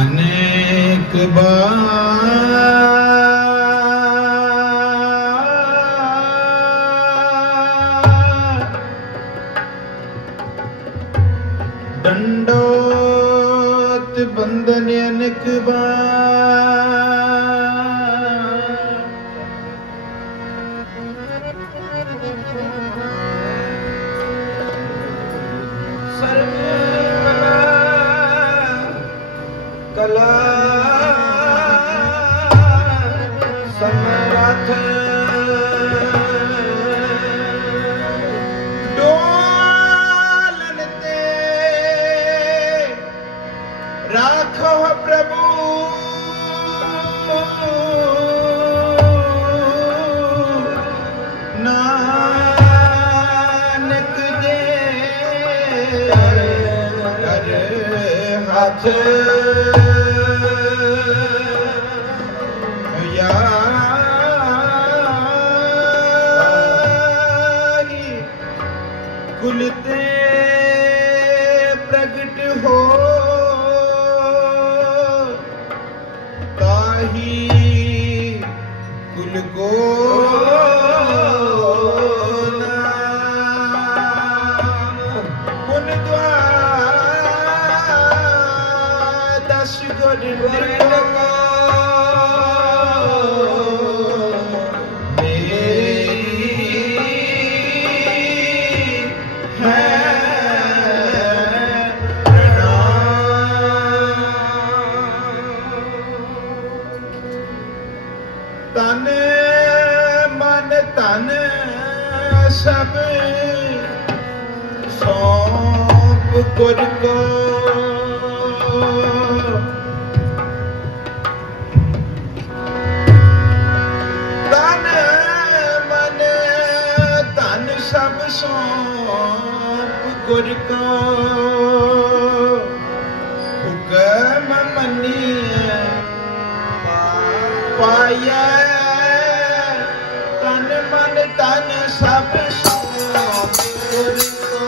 अनेक बार दंडोत बंदन अनेक कला समरथ डोलन ते राखो प्रभु नानक दे कर हाथ कुलते प्रगट हो ताही कुल को पुन द्वादश गुण तन मन तन सब सौंप गुर को तन मन तन सब सौंप गुर को हुक्म मनिए पाया तन मन तन सब सौंप गुर को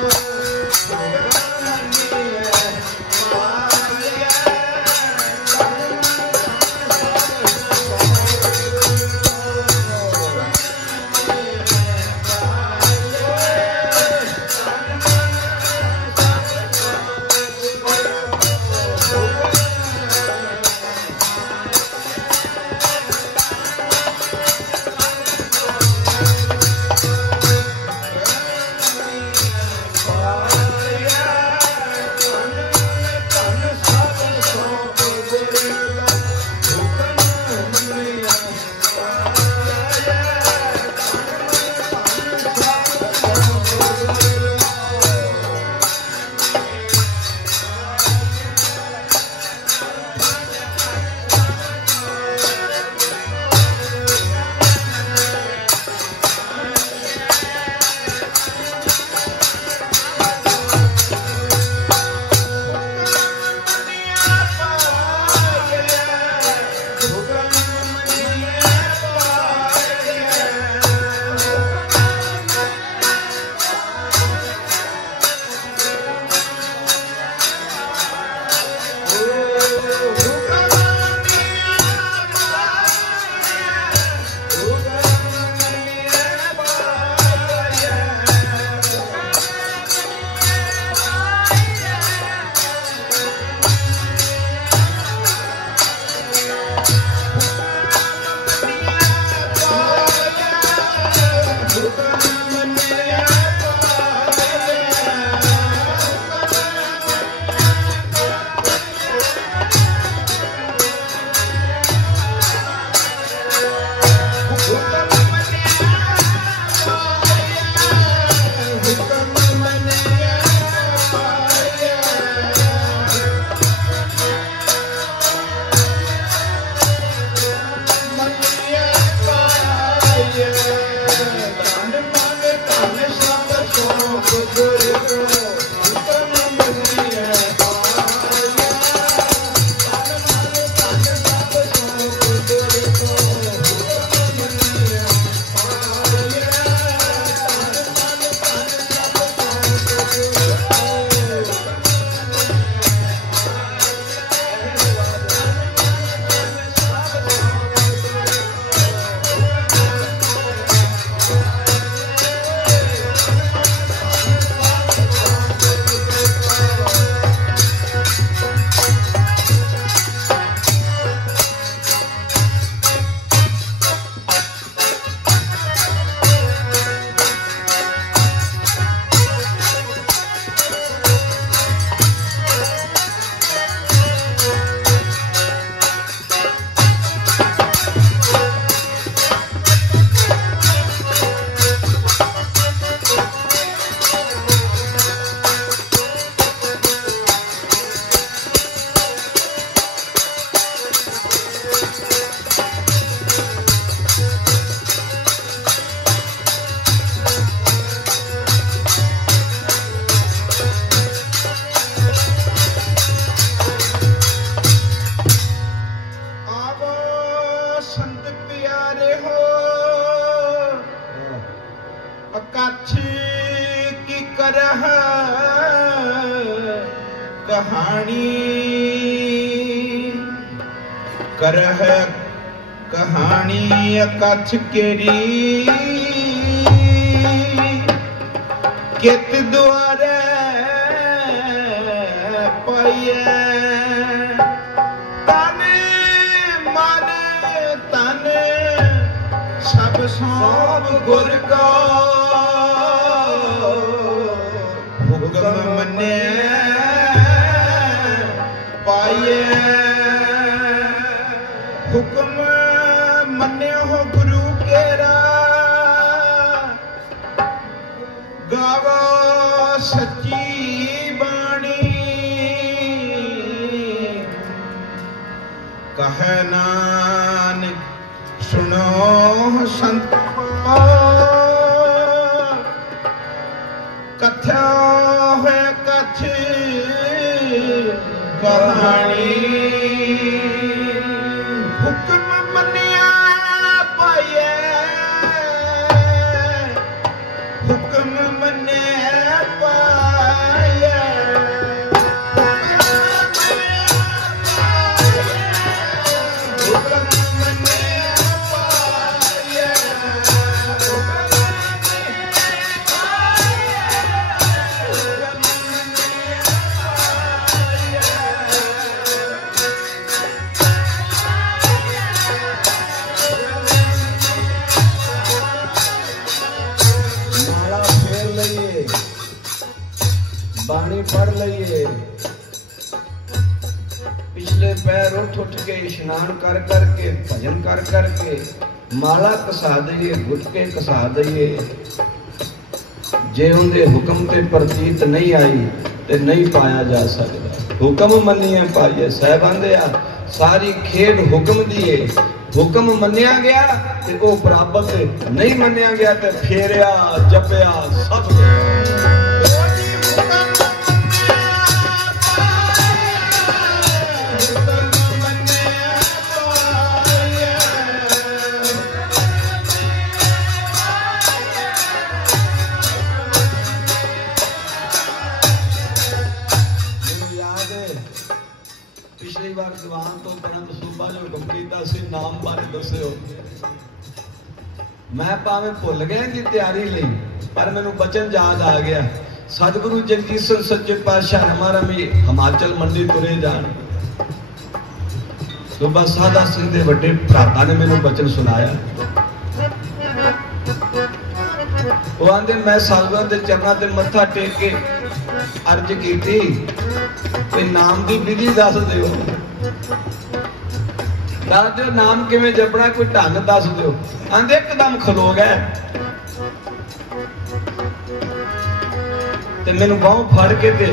कहानी करह कहानी अकथ केरी कित द्वारे पाइए तन मन तन सब सौंप गुर का हुक्म मने पाइए हुक्म मने हो गुरु केरा गावा सच्ची बाणी कह नानक सुनो संत कथा है कथ कहानी हुक्म मनिया पाइए हुक्म मने पाइए हुक्म मने पाइए बाणी पढ़ लइए पिछले पैर उठ के स्नान कर करके भजन कर करके माला कसा दइए गुटके कसा दइए जे उनके हुक्म ते प्रतीत नहीं आई ते नहीं पाया जा सकता हुक्म मनिए पाइए साहब आंदे आ सारी खेड हुक्म दी है हुक्म मनिया गया ते वो प्राप्त नहीं मनिया गया ते फेरिया जपया सब पिछली बार दीवान तो उपरंत सूबा जो हुक्म कीता सी नाम बारे दस्यो मैं भावें भुल गया की तैयारी लई पर मैनू बचन याद आ गया सतगुरु जगदीशन सच्चे पातशाह हमारा भी हिमाचल मंडी तुरे जान सूबा साधा सिंह दे वड्डे भराता ने मैनू बचन सुनाया वो आंदे मैं सतगुरां दे चरणां ते मत्था टेक के अर्ज कीती ते नाम दी विधि दस दिओ नाम किवें जपना कोई ढंग दस दिओ आंदे एकदम खलो गए ते मैनू बाहों फड़ के ते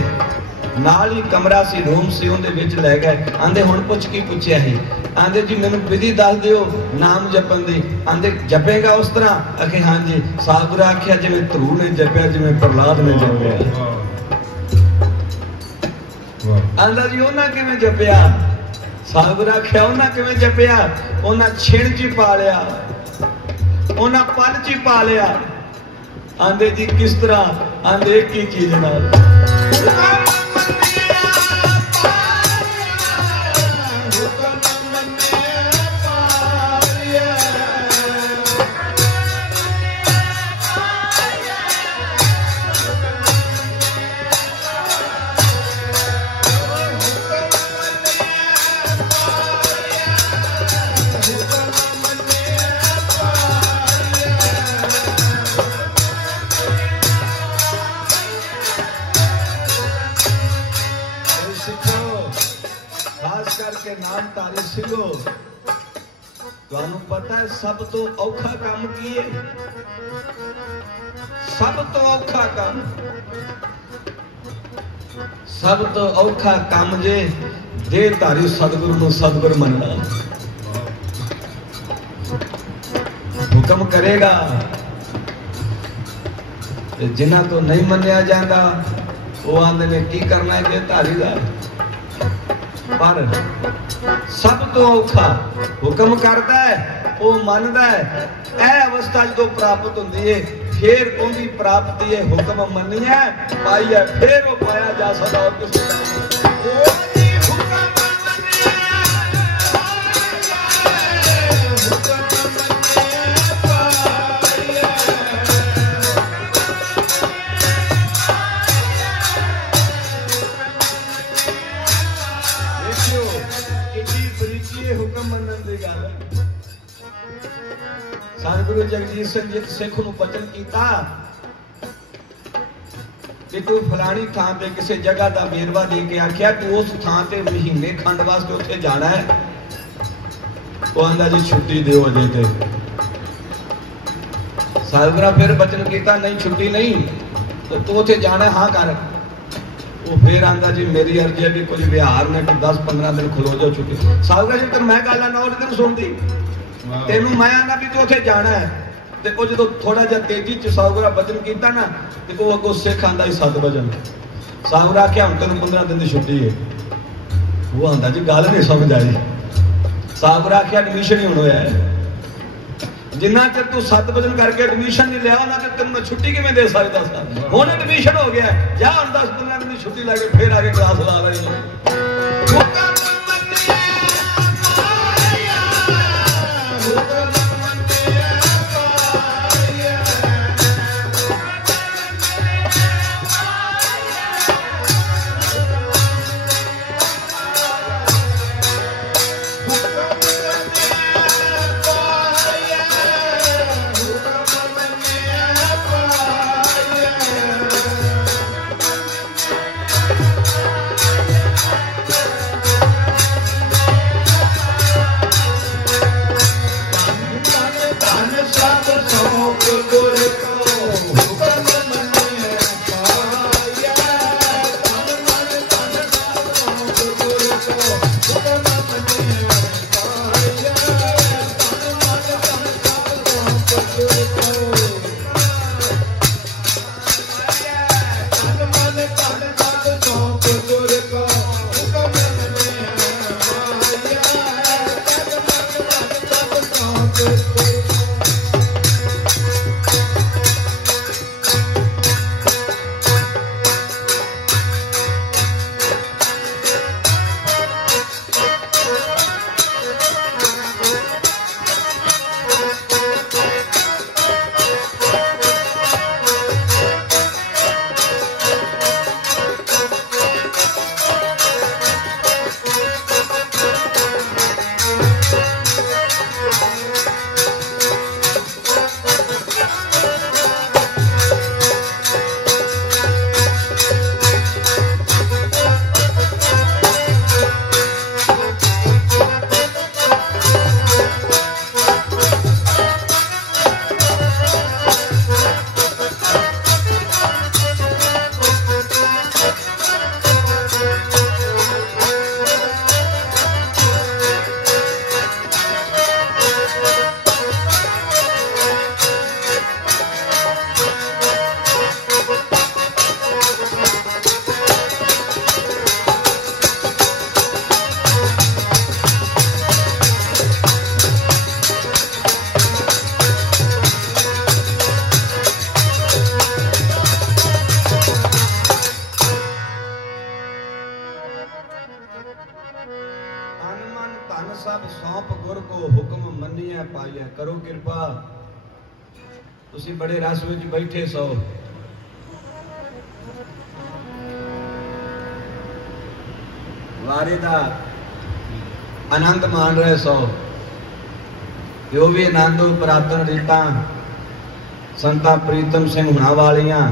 नाल ही कमरा सी रूम सी उहदे विच लै गए आंदे हुण पुछ की पुछया ही आंदे जी मैनू विधि दस दिओ नाम जपन दी आंदे जपेगा उस तरह आखे हां जी सतगुरु आख्या जिवें ध्रुव ने जपया जिवें प्रहलाद ने जपया आंदा जी उन्हां किवें जपया सतगुरु आख्या उन्हां किवें जपया उन्हां छिण च पा लिया उन्हां पल च पा लिया आंदे जी किस तरह आंदे एक ही चीज नाल पता है सब तो औखा काम की है सब तो औखा काम सब तो औखा काम जे देहधारी सतगुरु नूं सतगुरु मनना हुक्म करेगा जिन्हां तो नहीं मन्निया जाता वो आंदे ने की करना है देहधारी दा पर सब तो औखा हुक्म करता है वो मानता है। यह अवस्था जो प्राप्त होती है फिर उनकी प्राप्ति है हुक्म मनिया पाइया फिर वो पाया जा सकता और किसी गुरु जगजीत सिंह जी सिख नूं बचन कीता कि तू फलानी थां ते किसी जगह का वेरवा दे के आख्या तू उस थां ते महीने खंड वास्ते उत्थे जाना है। वो आंदा जी छुट्टी दिओ अजे ते सालगरा फिर बचन कीता नहीं छुट्टी नहीं तो तू उत्थे जाना हाँ कर। वो फिर आंदा जी मेरी अर्जी है कि कुछ बिहार ने 10-15 दिन खलो जाओ छुट्टी। सालगरा जी तेन मैं गल 9 दिन सुनती तेनू मैं आना भी तू उत्थे जाना है ते वो जो थोड़ा जिहा तेजी च साहूरा बचन किया ना तो वो अगों सिख आंदा ही 7 बजन साहूरा आख्या हम तेन 15 दिन की छुट्टी है। वो आंदा जी गल नहीं समझ आई। साहूरा आख्या एडमिशन ही हुण होया है जिन्ना चਿਰ तू 7 बजन करके एडमिशन नहीं लिया ना तो तेन मैं छुट्टी किवें दे सकदा सा। हुण एडमिशन हो गया जा हुण 10-15 दिन की छुट्टी लैके फिर आके क्लास ला रही है। करो कृपा तुसी बड़े रस विच बैठे सो वारे दा आनंद मान रहे सो जो भी आनंद पुरातन रीतां संता प्रीतम सिंह हुणा वालियां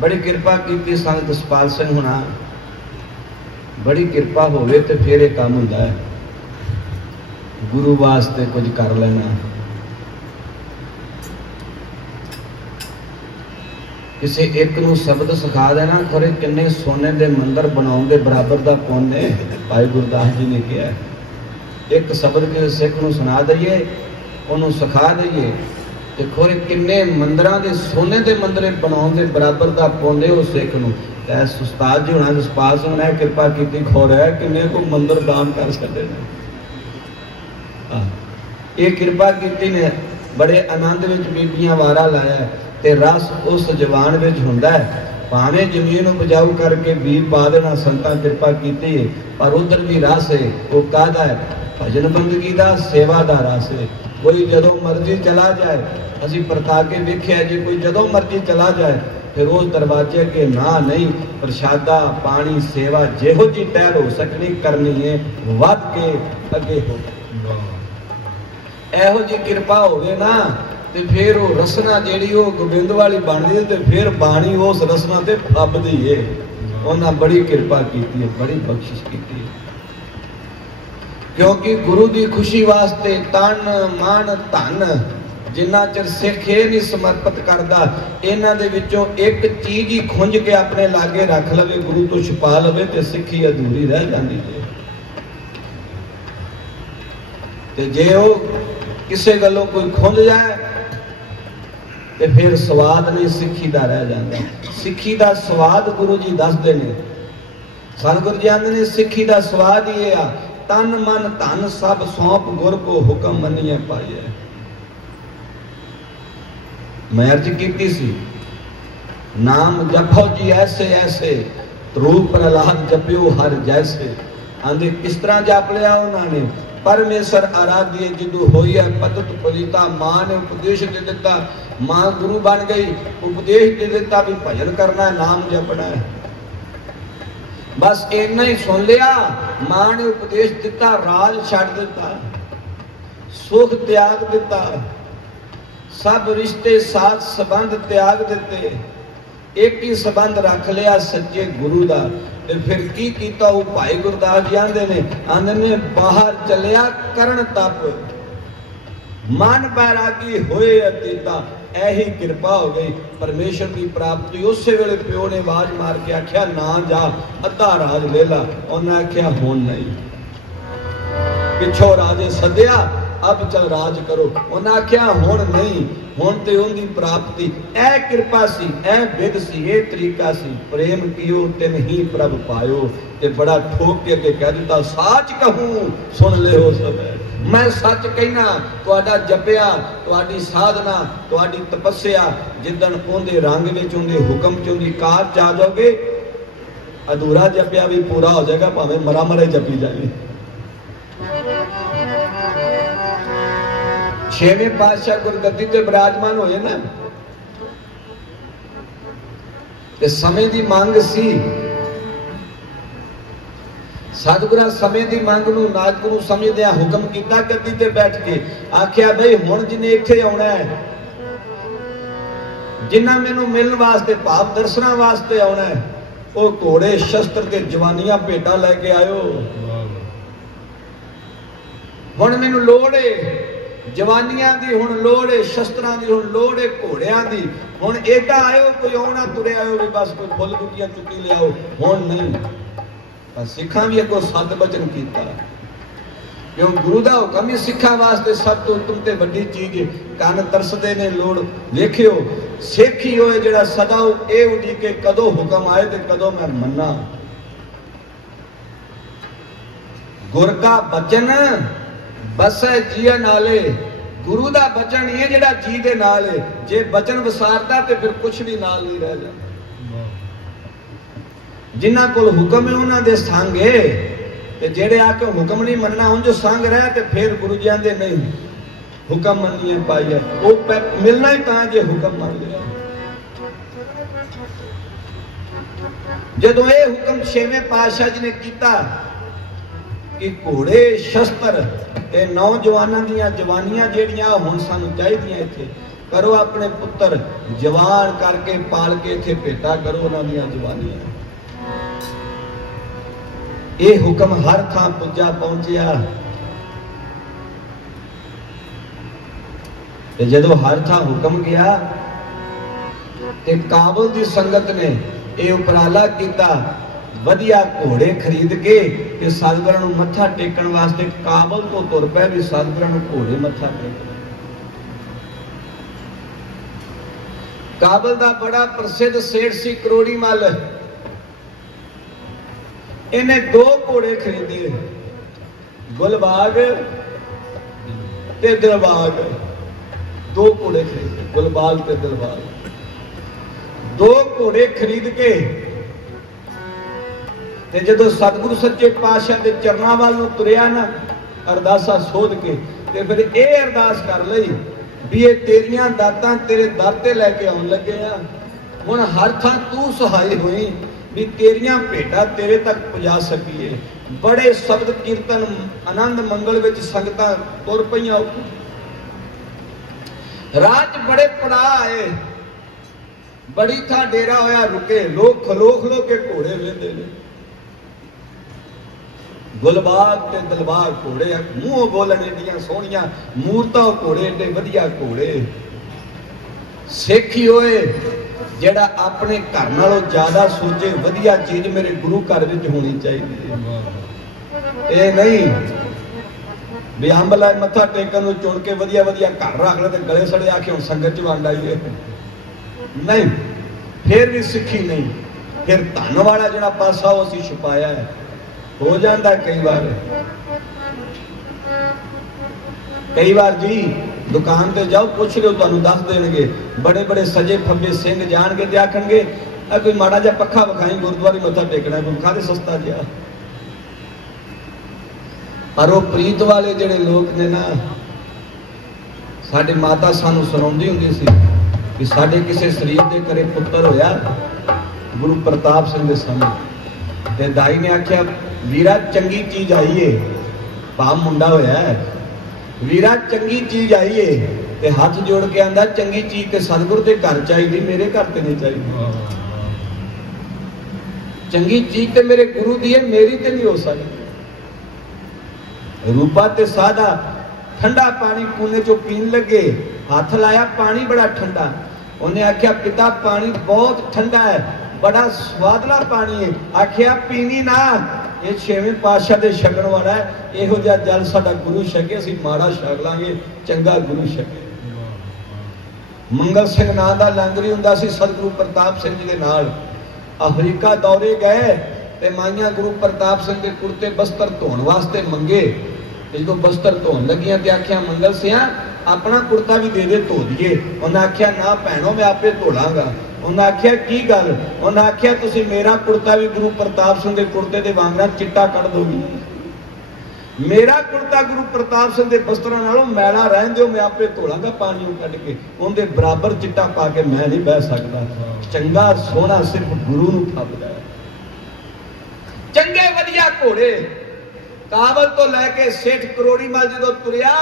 बड़ी कृपा की संत जसपाल सिंह हुणा बड़ी कृपा होवे ते फिर ये काम हुंदा है। गुरु वास्ते कुछ कर लेना किसी एक नूं शब्द सिखा देना खरे किन्ने सोने दे मंदिर बनाउण दे बराबर दा पुण्य भाई गुरदास जी ने कहा। एक शब्द किसी सिख नूं सुना दईए उन्होंने सिखा दईए ते खरे किन्ने मंदिरां दे सोने दे मंदिर बनाउण दे बराबर दा पुण्य उस सिख नूं। उस्ताद जी होना जसपाल सिंह ने कृपा की खोर है किन्ने को मंदिर दान कर सकते हैं। ये कृपा की ने बड़े आनंद विच बीबियां वारा लाया ते रस उस जवान विच हुंदा है। भावें जमीन उपजाऊ करके बीज पा देना, संतां कृपा कीती है, पर उधर भी रस है। वो काहदा है? भजन बंदगी दा, सेवा दा रस है। कोई जदों मर्जी चला जाए, असीं परता के वेखिआ जी, कोई जदों मर्जी चला जाए फिर उस दरवाजे के ना नहीं, प्रशादा पानी सेवा जिहो जी टहर हो सकनी करनी है, वध के अगे हो। ਇਹੋ जी कृपा होवे ना ते फिर वो रसना जिहड़ी वो गोबिंद वाली बनदी ते फिर बाणी उस रसना ते फबदी है। उन्हां बड़ी कृपा कीती है, बड़ी बख्शिश कीती है, क्योंकि गुरु की खुशी वास्ते तन मन धन जिन्ना चिर सिख ये नहीं समर्पित करता, इन्हां दे विचों एक चीज ही खुंज के अपने लागे रख लवे, गुरु तो छुपा लवे ते सिੱਖੀ अधूरी रह जाती है। ते जे वो किसी गलों कोई खुंज जाए तो फिर स्वाद नहीं सिੱਖੀ का रह जाता। सिੱਖੀ का स्वाद गुरु जी दसते हैं, सतगुरु जी आंदे ने सिੱਖੀ का स्वाद ये आ, तन मन धन सब सौंप गुर को हुक्म मनिए पाइए। मैं अर्ज की सी, नाम जपो जी ऐसे ऐसे, रूप प्रहलाद जपियो हर जैसे। आंदे किस तरह जप लिया उन्होंने? परमेश्वर आराध्य जिदू होई है पतत पलीता, मां ने उपदेश दे दिता, मां गुरु बन गई, उपदेश दे दिता भी भजन करना है, नाम जपना है। बस इन्ना ही सुन लिया, मां ने उपदेश दिता, राज छड़ दिता, सुख त्याग दिता, सब रिश्ते साथ संबंध त्याग दिते, एक ही संबंध रख लिया सच्चे गुरु दा। ते फिर की कीता? वो भाई गुरदास जी आंदे ने बाहर चलिया करण तप, मन बैरागी होए अतीता। ऐही कृपा हो गई, परमेश्वर की प्राप्ति। उस वेले प्यो ने आवाज मार के आख्या ना जा, अद्धा राज ले ला। उन्हें आख्या हुण नहीं, पिछो राजे सद्या, अब चल राज करो। उन्हें आख्या हुण नहीं, हुण ते उनकी प्राप्ति। ऐ कृपा सी, ऐ विध सी, ऐ तरीका सी, प्रेम कियो तिन ही प्रभ पायो। ते बड़ा ठोक के अगे कह दिता, साच कहूं सुन ले हो सब। मैं सच कहना, तुहाडा जपिया, तुहाडी साधना, तुहाडी तपस्या जिदन उनके रंग विच, उनके हुक्म च, उनकी कार च आ जाओगे, अधूरा जपिया भी पूरा हो जाएगा, भावें मरा मरे जपी जाए। छेवें पातशाह गुरगद्दी ते विराजमान होए ना, ते समय की मांग सी। सतगुरा समय की मांग नूं नाजकू समझदिया हुक्म किया गद्दी ते बैठ के। आख्या बई हुण जिन्हें इत्थे आउणा है, जिन्ना मैनू मिलण वास्ते भाव दर्शना वास्ते आउणा है, वो घोड़े शस्त्र ते जवानियां भेटां लैके आयो। हुण मैनू लोड़ है जवानियां दी, हुण लोड़ है शस्त्रां दी, हुण लोड़ है घोड़ियां दी। हुण एडा आयो, कोई आउणा तुरे आयो भी बस कोई फुल बुटियां चुकी ले आओ, हुण नहीं। पर सिखां भी अगों सत बचन कीता, क्यों गुरु दा हुक्म ही सिखां वास्ते सब तो उत्तम ते वड्डी चीज है। कन तरसदे ने लोड़ वेखियो, सिख ही होए जिहड़ा सदा ए उडीके कदों हुक्म आए ते कदों मैं मन्ना। गुर का बचन बसै जिया नाले, गुरु दा बचन ये जिहड़ा जी दे नाल है। जे बचन विसारदा ते फिर कुछ भी नाल नहीं रह जाता। जिन्हां कोल हुक्म है उन्हां दे संग है, ते जेड़े आके हुक्म नहीं मनना उन जो संग रह, ते फिर गुरु जी आंदे नहीं हुक्म मनिए पाइए। वो मिलना ही तां जे हुक्म मन लिया। जदों ये हुक्म छेवें पातशाह जी ने कीता कि घोड़े शस्त्र ते नौजवानों दीयां जवानियां जेड़ियां हुण सानू चाहीदियां, इत्थे करो अपने पुत्र जवान करके पाल के इत्थे भेटा करो उन्हां दीयां जवानियां। ये हुक्म हर थां पुज्जा पहुंचिया। ते जदों हर थां हुक्म गया ते काबुल दी संगत ने ये उपराला किया, वधिया घोड़े खरीद के ते सतगुरां नूं मत्था टेकण वास्ते काबुल तो तुर पए भी सतगुरां नूं घोड़े मत्था टेकण। काबुल दा बड़ा प्रसिद्ध सेठ सी करोड़ी मल, इन्हें 2 घोड़े खरीदे, गुलबाग ते दिलबाग। दो घोड़े खरीदे, गुलबाग ते दिलबाग। दो घोड़े खरीद के ते जदों सतगुरु सच्चे पातशाह के चरणों वाल नूं तुरिया ना, अरदासा सोध के, ते फिर यह अरदास कर लई भी ये तेरियां दातां तेरे दर ते लैके आउण लगे आ। हुण हर थां तू सहाय होई भी तेरियां भेटां तेरे तक पहुंचा सकीए। बड़े शब्द कीर्तन आनंद मंगल विच संगतां तुर पईआं। राज बड़े पड़ा आए, बड़ी था डेरा होया रुके, लोग खलो खलो के घोड़े वेंदे ने। गुलबाग ते दिलबाग घोड़े, मूँह बोलन एडियां सोहणियां मूरतां घोड़े, एडे वधिया घोड़े। सिख ही होए जेड़ा अपने घर नालों ज्यादा सोचे वधिया चीज मेरे गुरु घर विच होनी चाहिए। ये नहीं भी अंब लाए मत्था टेकन नूं चुन के वधिया वधिया घर रख ले ते गले सड़े आके हुण संगत च वंड आईए, नहीं। फिर भी सिखी नहीं, फिर धन वाला जिहड़ा पासा वो असीं छुपाया है। हो जाता कई बार जी दुकान पे जाओ पूछ लो, तुहानूं दस देणगे। बड़े बड़े सजे फब्बे सिंह जाणगे ते आखणगे कोई माड़ा जिहा पक्खा विखाई, गुरुद्वारे मत्था टेकना, कोई विखा दे सस्ता जिहा। पर वो प्रीत वाले जिहड़े लोग ने ना, साडी माता सानूं सुणाउंदी हुंदी सी कि साडे किसे शरीर दे घरे पुत्तर होया गुरु प्रताप सिंह दे सामने, ते दाई ने आख्या वीरा चंगी चीज आई है, भा मुंडा होया है, वीरा चंगी चीज आई है, ते हाथ जोड़ के आंदा चंगी चीज ते सतगुरु दे घर चाहिए, मेरे घर ते नहीं चाहिए। चंगी चीज ते मेरे गुरु दी है, मेरी ते नहीं हो सकती। रूपा ते सादा ठंडा पानी कूने चो पीन लगे, हाथ लाया पानी बड़ा ठंडा। उन्हें आख्या पिता पानी बहुत ठंडा है, बड़ा स्वादला पानी है। आख्या पीनी ना, ये छेवें पातशाह दे छकण वाला है, इहो जिहा जल साडा गुरु छके, असीं माड़ा छक लांगे, चंगा गुरु छके। मंगल सिंह नां दा लांगरी हुंदा सी सतगुरु प्रताप सिंह जी दे नाल। अफ्रीका दौरे गए ते माइयां गुरु प्रताप सिंह दे कुर्ते बस्तर धोण वास्ते मंगे। जो बस्तर धोन लगियां ते आख्या मंगल सिंह अपना कुर्ता भी दे दे धो दिए। उन्हें आख्या ना भैनों मैं आपे धो लांगा। उन्हें आख्या की गल? उन्हें आख्या तुसी मेरा कुर्ता भी गुरु प्रताप सिंह के कुर्ते के वांगरा चिट्टा कट दोगी, मेरा कुर्ता गुरु प्रताप सिंह के बस्तरां नालों मैला रहन दिओ, मैं आपे धो लांगा पानी कट के। उनके बराबर चिट्टा पा के मैं नहीं बह सकता। चंगा सोहना सिर्फ गुरु नूं फबदा है। चंगे वधिया घोड़े काबल तो लैके सेठ करोड़ी मल जो तुरिया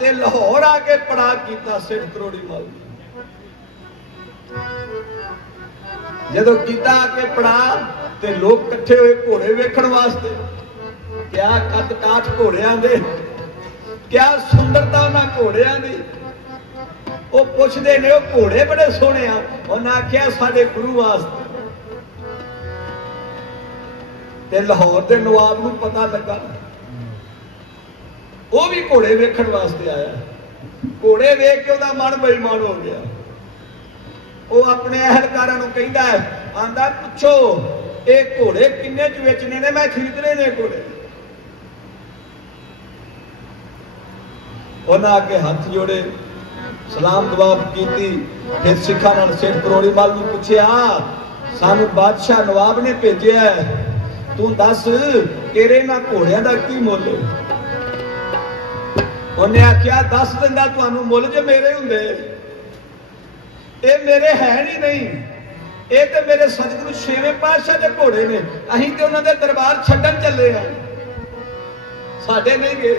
ते लाहौर आके पड़ा किया। सेठ करोड़ी मल जो किया आके पड़ा ते लोग कट्ठे हुए घोड़े वेखण वास्ते। क्या कद काठ घोड़ियां दे, क्या सुंदरता उन्हां घोड़ियां दी। वो पुछदे ने वो घोड़े बड़े सोहणे आ। उन्हां आख्या साडे गुरु वास्ते। ते लाहौर दे नवाब नूं पता लगा, वो भी घोड़े वेखण वास्ते आया। घोड़े वेख के उहदा मन बेईमान हो गया। वो अपने अहलकारां नूं कहंदा है, आंदा पुछो ये घोड़े किन्ने च वेचने ने, मैं खरीदने ने घोड़े। उन्हां आके हाथ जोड़े, सलाम दुआ कीती। फिर सिखां नाल सेठ करोड़ी मल नूं पुछया, सानू बादशाह नवाब ने भेजिया है, तू दस तेरे ना घोड़ियां दा की मुल? उन्हें आख्या दस दिंदा तुहानू मुल जे मेरे हुंदे। ये मेरे है ही नहीं, ये तो मेरे सतगुरु छेवें पातशाह दे घोड़े ने। असीं ते उन्हां दे दरबार छड्डण चले आ, साडे नहीं गए।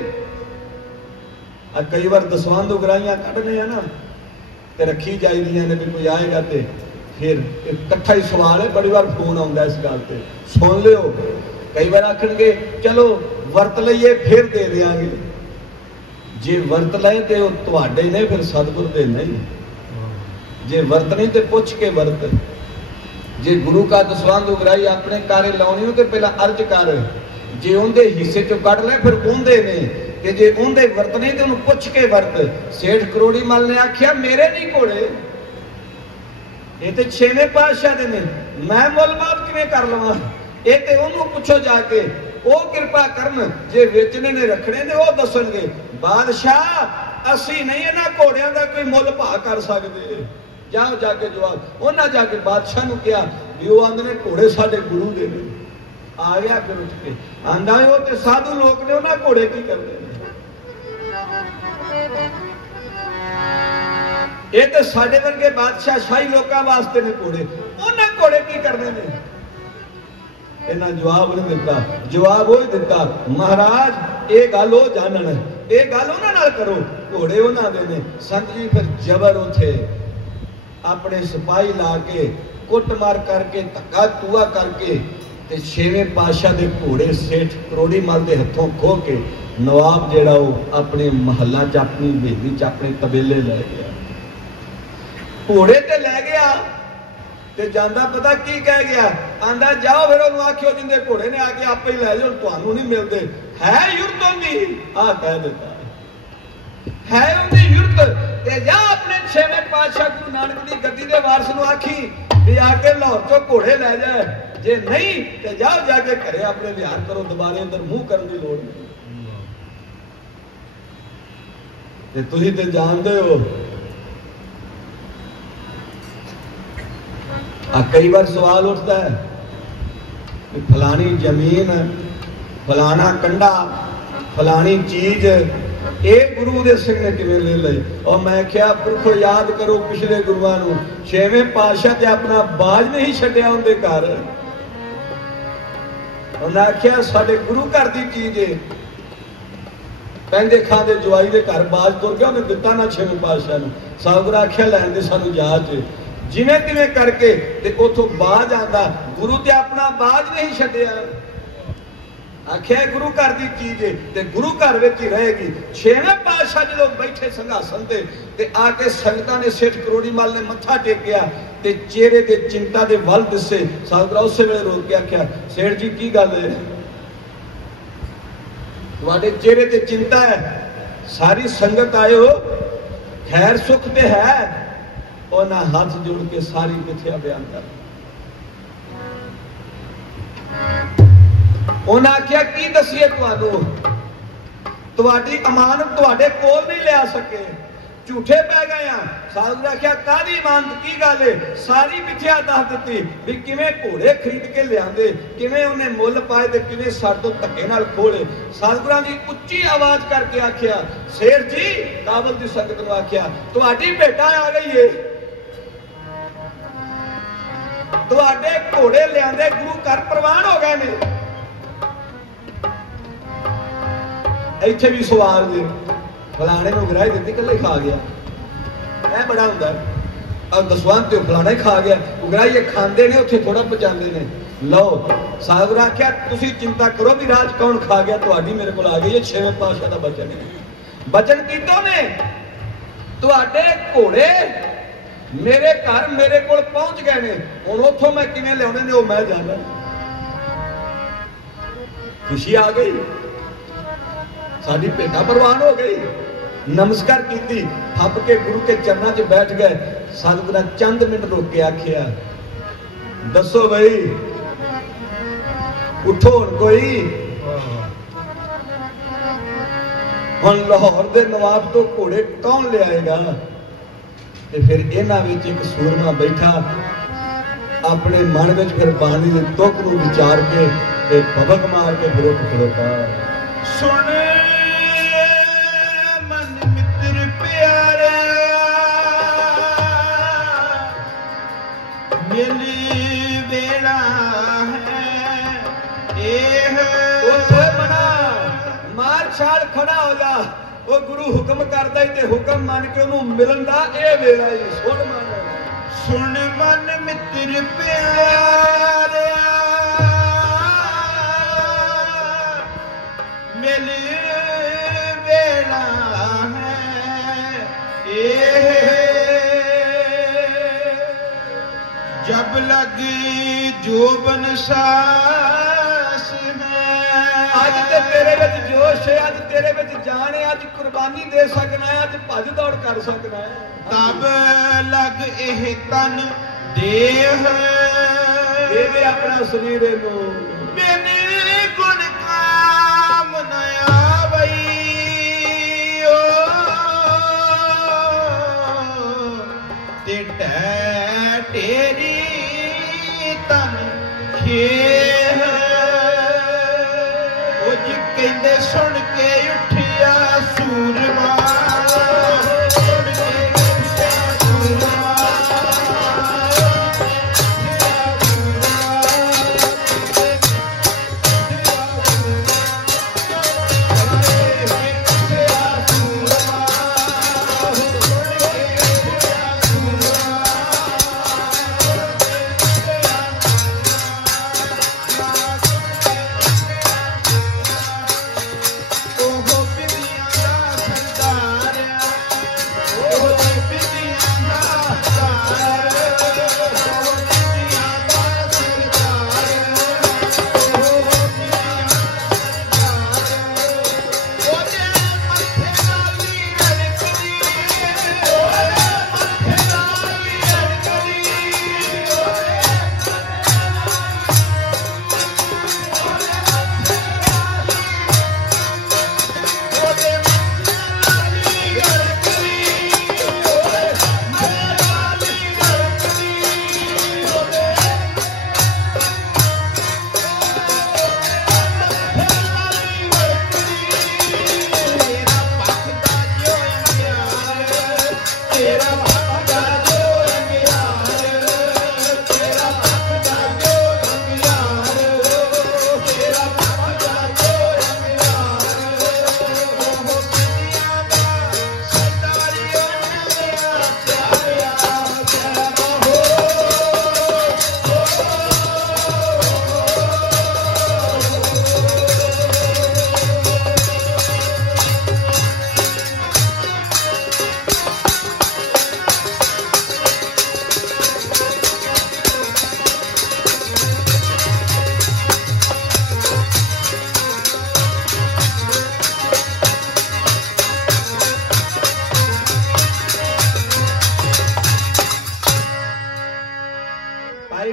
कई बार दसवंध उगराइयां कढने आ ना ते रखी जाईदियां ने भी कोई आएगा ते फिर इकट्ठा ही सवाल है। बड़ी बार फोन आउंदा इस गल ते, सुन लियो। कई बार आखणगे चलो वरत लईए फिर दे देंगे। जे वरत लए तो तुहाडे ने, फिर सतगुर दे नहीं। जे वरत नहीं तो पुछ के वरत। जे गुरु का दसवंध उगराई अपने कारे लाउणी हो तो पहला अर्ज कर, जे उनके हिस्से चो कढ़ ले फिर उनके ने, ते जे उनके वरत नहीं तो उन्हें पुछ के वरत। सेठ करोड़ी मल ने आख्या मेरे नहीं घोड़े, ये तो छेवें पातशाह दे ने, मैं मुल माफ किवें कर लवां? ये तो उन्होंने पुछो जाके, वो कृपा करन, जे वेचने ने रखने ने वो दसणगे। बादशाह असी नहीं इन्हां घोड़ियां दा कोई मुल भा कर सकते। जाओ जाके जवाब उन्हें जाके बादशाह नूं कहा भी वो आंदे ने घोड़े साडे गुरु दे ने। आ गया फिर उठ के आंदा वो ते साधु लोग ने उन्हें घोड़े की करते हैं। ये तो साडे वर्गे बादशाह शाही लोगों वास्ते ने घोड़े, उन्हें घोड़े की करने ने। इन्हें जवाब नहीं दिता, जवाब वो दिता महाराज ये गल वो जानन, ये गल उन्हां नाल करो, घोड़े उन्हां दे ने। संत जी फिर जबर उथे अपने सिपाही ला के कुटमार करके धक्का टूआ करके ते छेवें पातशाह दे घोड़े सेठ करोड़ी मल दे हथों खो के नवाब जेड़ा वो अपने महल्ला च अपनी हवेली च अपने तबेले लै गया। घोड़े ते लै गया ते जांदा पता की कह गया, आंदा जाओ फिर उन्होंने आखियो जिंदे घोड़े ने आके आपे ही लै जाओ, तुहानू नहीं मिलते है युरत होंदी। आ कह देता है उनकी युरत ते जा अपने छेवें पातशाह गुरु नानक दी गद्दी दे वारस नूं आखी भी आके लाहौर चो घोड़े लै जाए, जे नहीं ते जाओ जाके घरे अपने विहार करो, दोबारे उधर मुंह करने की लोड़ नहीं। ते तुसीं ते जानदे हो कई बार सवाल उठता है कि फलानी जमीन, फलाना कंडा, फलानी चीज ये गुरु दे सिंह ने किवें ले लई। और मैं क्या पुरखो याद करो पिछले गुरुआं नूं, छेवें पातशाह ते अपना बाज नहीं छड्डिया उनके घर। उन्हें आख्या साडे गुरु घर की चीज है, कहते खाते जवाई के घर बाज तुर गया, उन्हें दिता ना छेवें पातशाह नूं। सतगुरु आख्या लैन दे सानू जाच जिवें तिवें करके ते उथों बाज आंदा, गुरु ते अपना बाज नहीं छड्डिया। आख्या गुरु घर की चीज है ते गुरु घर विच ही रहेगी। छेवें पातशाह जो बैठे संघासन ते आके संगतां ने सेठ करोड़ी मल ने मत्था टेकिया ते चेहरे दे चिंता दे वल दिसे। सतगुरु उस वेले रोक के आख्या सेठ जी की गल है, तुहाडे चेहरे ते चिंता है, सारी संगत आए हो, खैर सुख ते है। उन्हें हाथ जोड़ के सारी मिथ्या बयान कर। उन्हें आख्या की दसीए तुहानू, तुहाडी अमानत तुहाडे कोल नहीं लिया सके, झूठे पै गए हैं। सतगुरु आख्या कादी इमानत की गल है, सारी मिथ्या दस दी भी किवें घोड़े खरीद के लियादे, किवें उन्हें मुल पाए ते किवें साडे तों धक्के नाल खोले। सतगुरां दी उच्ची आवाज करके आख्या सेठ जी, काबल दी संगत नूं आख्या तुहाडी भेटा आ गई है, तुहाडे घोड़े लियादे गुरु घर प्रवान हो गए ने। इत्थे भी सवाल ने फलाने नूं गिराई दित्ती कल्ले खा गया, ऐ बड़ा हुंदा और दसवंत फलाना ही खा गया, उगराइए खांदे ने उत्थे थोड़ा पचांदे ने। लो सतगुरु आख्या तुसीं चिंता करो भी राज कौन खा गया, तुहाडी मेरे कोल आ गई है छेवें पातशाह दा बचन है। बचन कीतो ने तुहाडे घोड़े मेरे घर मेरे कोल पहुंच गए ने, हुण उत्थों मैं किवें लियाउणे ने ओ मैं जाना। खुशी आ गई, साडी भेटा प्रवान हो गई। नमस्कार की थप के गुरु के चरणों च बैठ गए। सतगुरु चंद मिनट रोक के आखिया दसो बई उठो हुण कोई, हुण लाहौर दे नवाब तो घोड़े कौन ले आएगा। ते फिर इन्हां विच एक सूरमा बैठा अपने मन में फिर बाणी दे तुक नूं विचार के ते भबक मार के फिर उठ खड़ोता। सुन मन मित्र प्यारे मिल वेला है एह उठे बना मार छाड़ खड़ा हो जा। वो गुरु हुक्म करता ही ते हुक्म मान के उन्होंने मिलन दा ए वेला ही। सुन मन मित्र प्यारे मिल वेला है जब लगी जोबन सास है। आज ते तेरे विच जोश है, आज तेरे विच जान है, आज कुर्बानी दे सकना है, आज भज दौड़ कर सकना है। तब लग एह तन देह दे दे अपना शरीर नूं बिन गुण काम न आवई ओ ਕਹਿੰਦੇ ਸੁਣ ਕੇ ਉੱਠਿਆ ਸੂਰਮਾ ਸੁਣ ਕੇ ਉੱਠਿਆ ਸੂਰਮਾ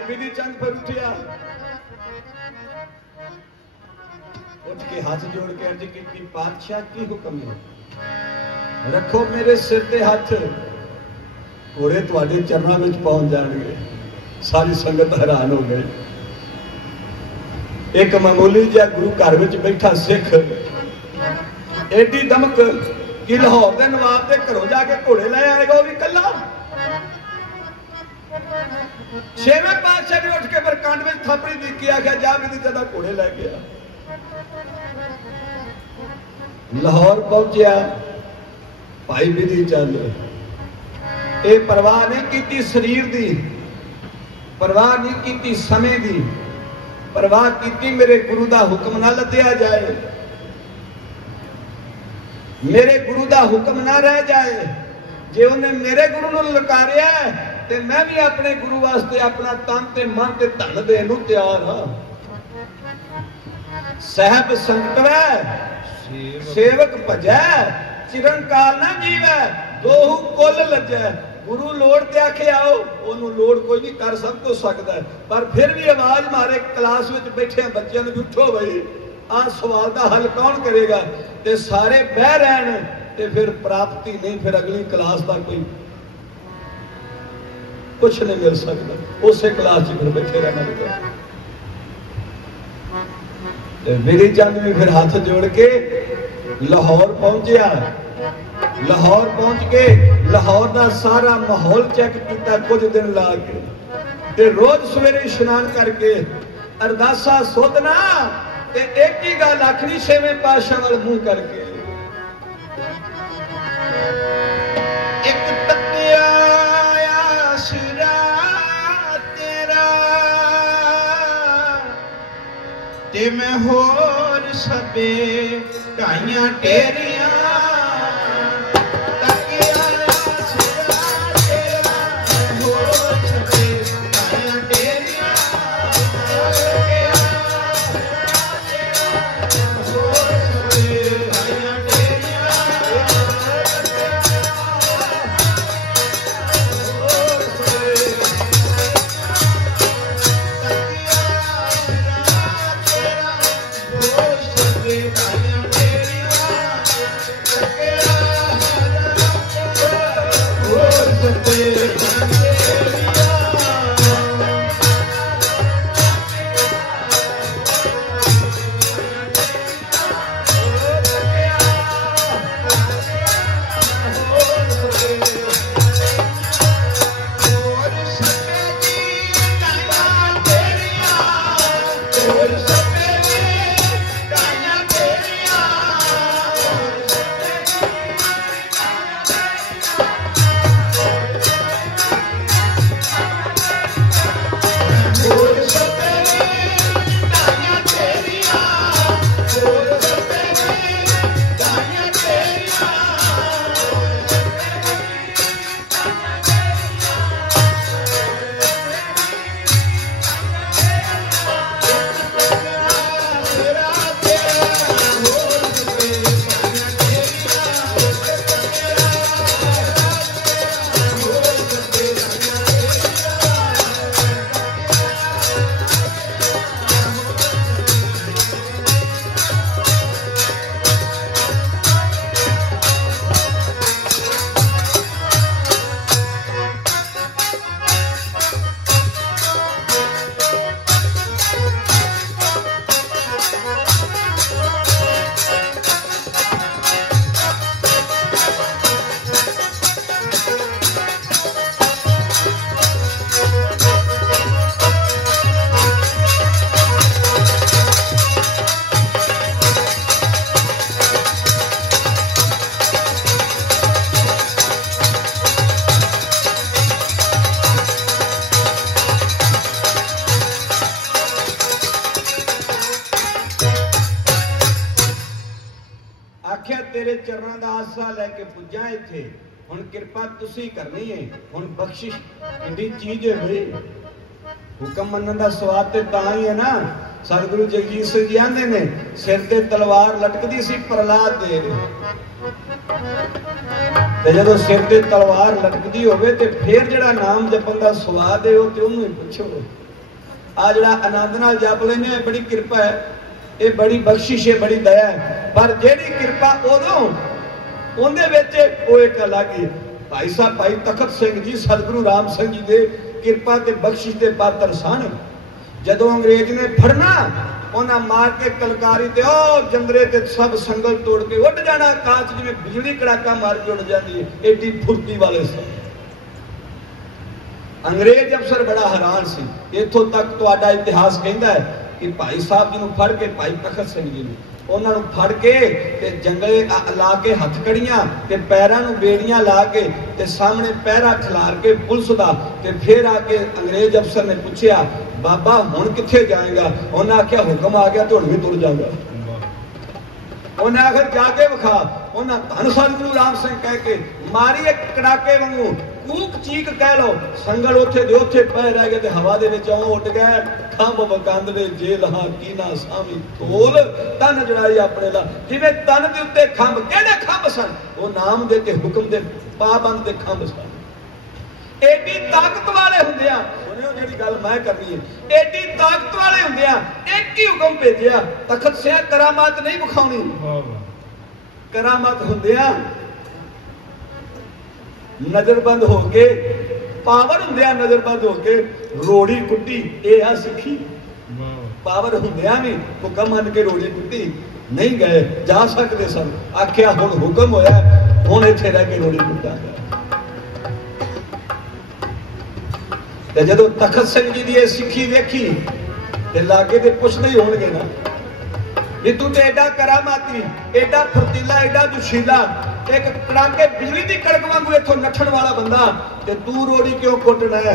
बिधि चंद पर उठिया, उठ के हाथ जोड़ के अर्ज की पातशाह की हुक्म है, रखो मेरे सिर ते हाथ, घोड़े तुहाडे चरणों में पहुंच जाएंगे। सारी संगत हैरान हो गई। एक मामूली जिहा गुरु घर में बैठा सिख एडी दमक कि लाहौर के नवाब के घरों जाके घोड़े ले आएगा, वो भी कला। छेवें पातशाह ने उठ के बरकांड में थापड़ी दी के आख्या जा बिधि चंद घोड़े लै गया। लाहौर पहुंचा भाई बिधि चंद, ये परवाह नहीं की शरीर दी, परवाह नहीं की समय दी, परवाह की मेरे गुरु का हुक्म ना लद्या जाए, मेरे गुरु का हुक्म ना रह जाए। जे उन्हें मेरे गुरु को ललकारिया ते मैं भी अपने गुरु वास्ते अपना तन ते मन ते धन देन नूं तैयार हां। साहब संकट वै सेवक भजै, चिरंकाल ना जीवै, दोहू कुल लजै। गुरु लोड़ ते आखे आओ, ओनू लोड़ कोई नहीं कर सब कुछ सकता है, पर फिर भी आवाज मारे क्लास में बैठे बच्चों ने भी उठो भाई, आ सवाल का हल कौन करेगा, ते सारे बह रहन ते फिर प्राप्ति नहीं, फिर अगली क्लास का कोई कुछ नहीं मिल सकता, उसे क्लास फिर बैठे रहना होगा। बिधि चंद भी फिर हाथ जोड़ के लाहौर पहुंचा। लाहौर पहुंच के लाहौर का सारा माहौल चेक किया कुछ दिन ला के, रोज सवेरे इशनान करके अरदासा सोधना ते एक ही गल आखनी छेवें पातशाह वाल मुंह करके, एक तकिया आसरा तेरा ते मैं होर सबे ढाइयां टेरियां। तेरे चरणों का आसरा लैके पुजा इत्थे हुण किरपा तुसी करनी है हुण बख्शिश एडी चीज है भाई हुक्म मनन दा स्वाद ते तां ही है ना सतगुरु जगजीत सिंह जी आंदे ने सिर ते तलवार लटकदी सी प्रहलाद दे ते जदों सिर ते तलवार लटकदी होवे ते फिर जिहड़ा नाम जपण दा स्वाद है वो ते ओनू ही पुछो आ जिहड़ा आनंद नाल जप लैने बड़ी कृपा है ये बड़ी बख्शिश है बड़ी दया है पर जेड़ी कृपा उदों उहदे विच वो एक अलग ही भाई साहब भाई तखत सिंह जी सतगुरु राम सिंह जी दे कृपा ते बख्शिश दे पात्र सन जदों अंग्रेज ने फड़ना उन्हें मार के कलकारी ते ओ जंगरे ते सब संगल तोड़ के उड़ जाना कांच जिवें बिजली कड़ाका मार के उड़ जाती है एडी फुर्ती वाले सन अंग्रेज अफसर बड़ा हैरान सी इत्थों तक तुहाडा इतिहास कहता है कि भाई साहब जी फड़ के भाई तखत सिंह जी ने उन्होंने फड़ के ते जंगले ला के हथकड़ियां ते पैरां नूं बेड़ियां ला के ते सामने पैरा खिलार के पुलिस दा ते फिर आके अंग्रेज अफसर ने पूछया बाबा हुण किथे जाएगा उन्हें आख्या हुक्म आ गया तो हुण भी तुर जाऊंगा उन्हें आखिर जाके विखा उन्हें धन सतगुरु राम सिंह कह के मारी एक कड़ाके वांगू कूक चीक कह लो संगल उथे दे उथे पै रह गए ते हवा दे विच उड़ गए खंभ बकंद दे जेल हां की ना सामी तोल तन जड़ाई अपने ला जिवें तन दे उत्ते खंभ किहड़े खंभ सन वो नाम दे ते हुक्म दे पाबंद दे खंभ सन एडी ताकत वाले हुंदे आ सुनियो जेड़ी गल मैं करनी है एडी ताकत वाले हुंदे आ एक ही हुक्म भेजिया तखत सिंह करामात नहीं विखाउणी करामात हुंदे आ नजरबंद होके पावर हुंदे नजरबंद होके रोड़ी कुट्टी ये आ सिखी पावर हुंदे भी हुक्म मन के रोड़ी कुट्टी नहीं गए जा सकते सन आख्या हुण हुक्म होया हुण इत्थे रह के रोड़ी कुट्टांगा ते जदों तखत सिंह जी दी सिखी वेखी ते लागे ते पुछदे ही होणगे ना भी तू तो एडा करामाती एडा फुर्तीला एडा जोशीला एक कड़ाके बिजली की कड़क वांगू इथों नठण वाला बंदा ते तू रोड़ी क्यों कुटना है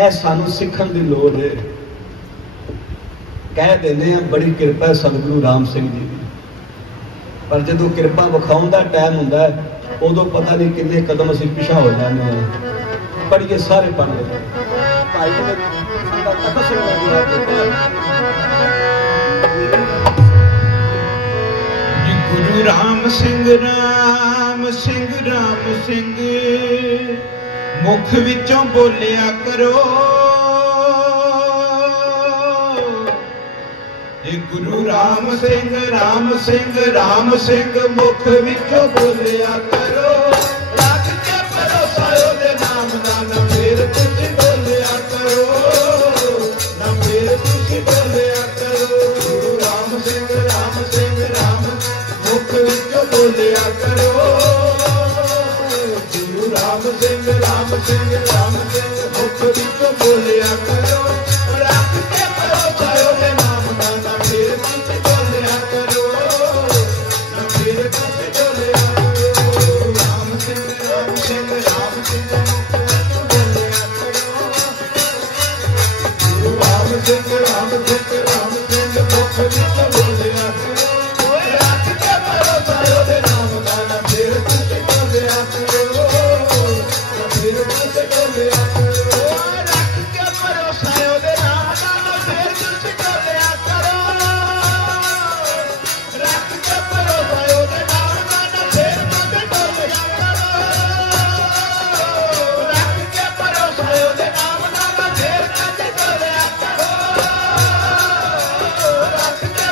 ऐ सानू सीखण दी लोड़ है कह देने बड़ी कृपा है सतगुरु राम सिंह जी की पर जदों कृपा विखाउण दा टाइम हुंदा है उदों पता नहीं किन्ने कदम असीं पिछा हो जाने पढ़िए सारे पढ़ लो भाई ने तखत सिंह गुरु राम सिंह राम सिंह राम सिंह मुख विचों बोलिया करो गुरु राम सिंह राम सिंह राम सिंह मुख विचों बोलिया करो रख के भरोसा ओदे नाम दा ना मेर कुछ बोलिया करो ना मेर कुछ बोलिया करो गुरु राम सिंह राम मुख विचों बोलिया करो गुरु राम सिंह राम मुख विचों बोलिया करो रख के भरोसा ओदे नाम दा ना मेर कुछ बोलिया करो ना मेर कुछ बोलिया करो राम सिंह राम सिंह बोलिया करो गुरु राम सिंह मुख विचों बोलिया करो रख के भरोसा ओदे नाम दा ना मेर कुछ बोलिया करो ना मेर कुछ बोलिया करो रख के भरोसा ओदे नाम दा ना मेर कुछ बोलिया करो रख के भरोसा ओदे नाम दा ना मेर कुछ बोलिया करो रख के भरोसा ओदे नाम दा ना मेर कुछ बोलिया करो रख के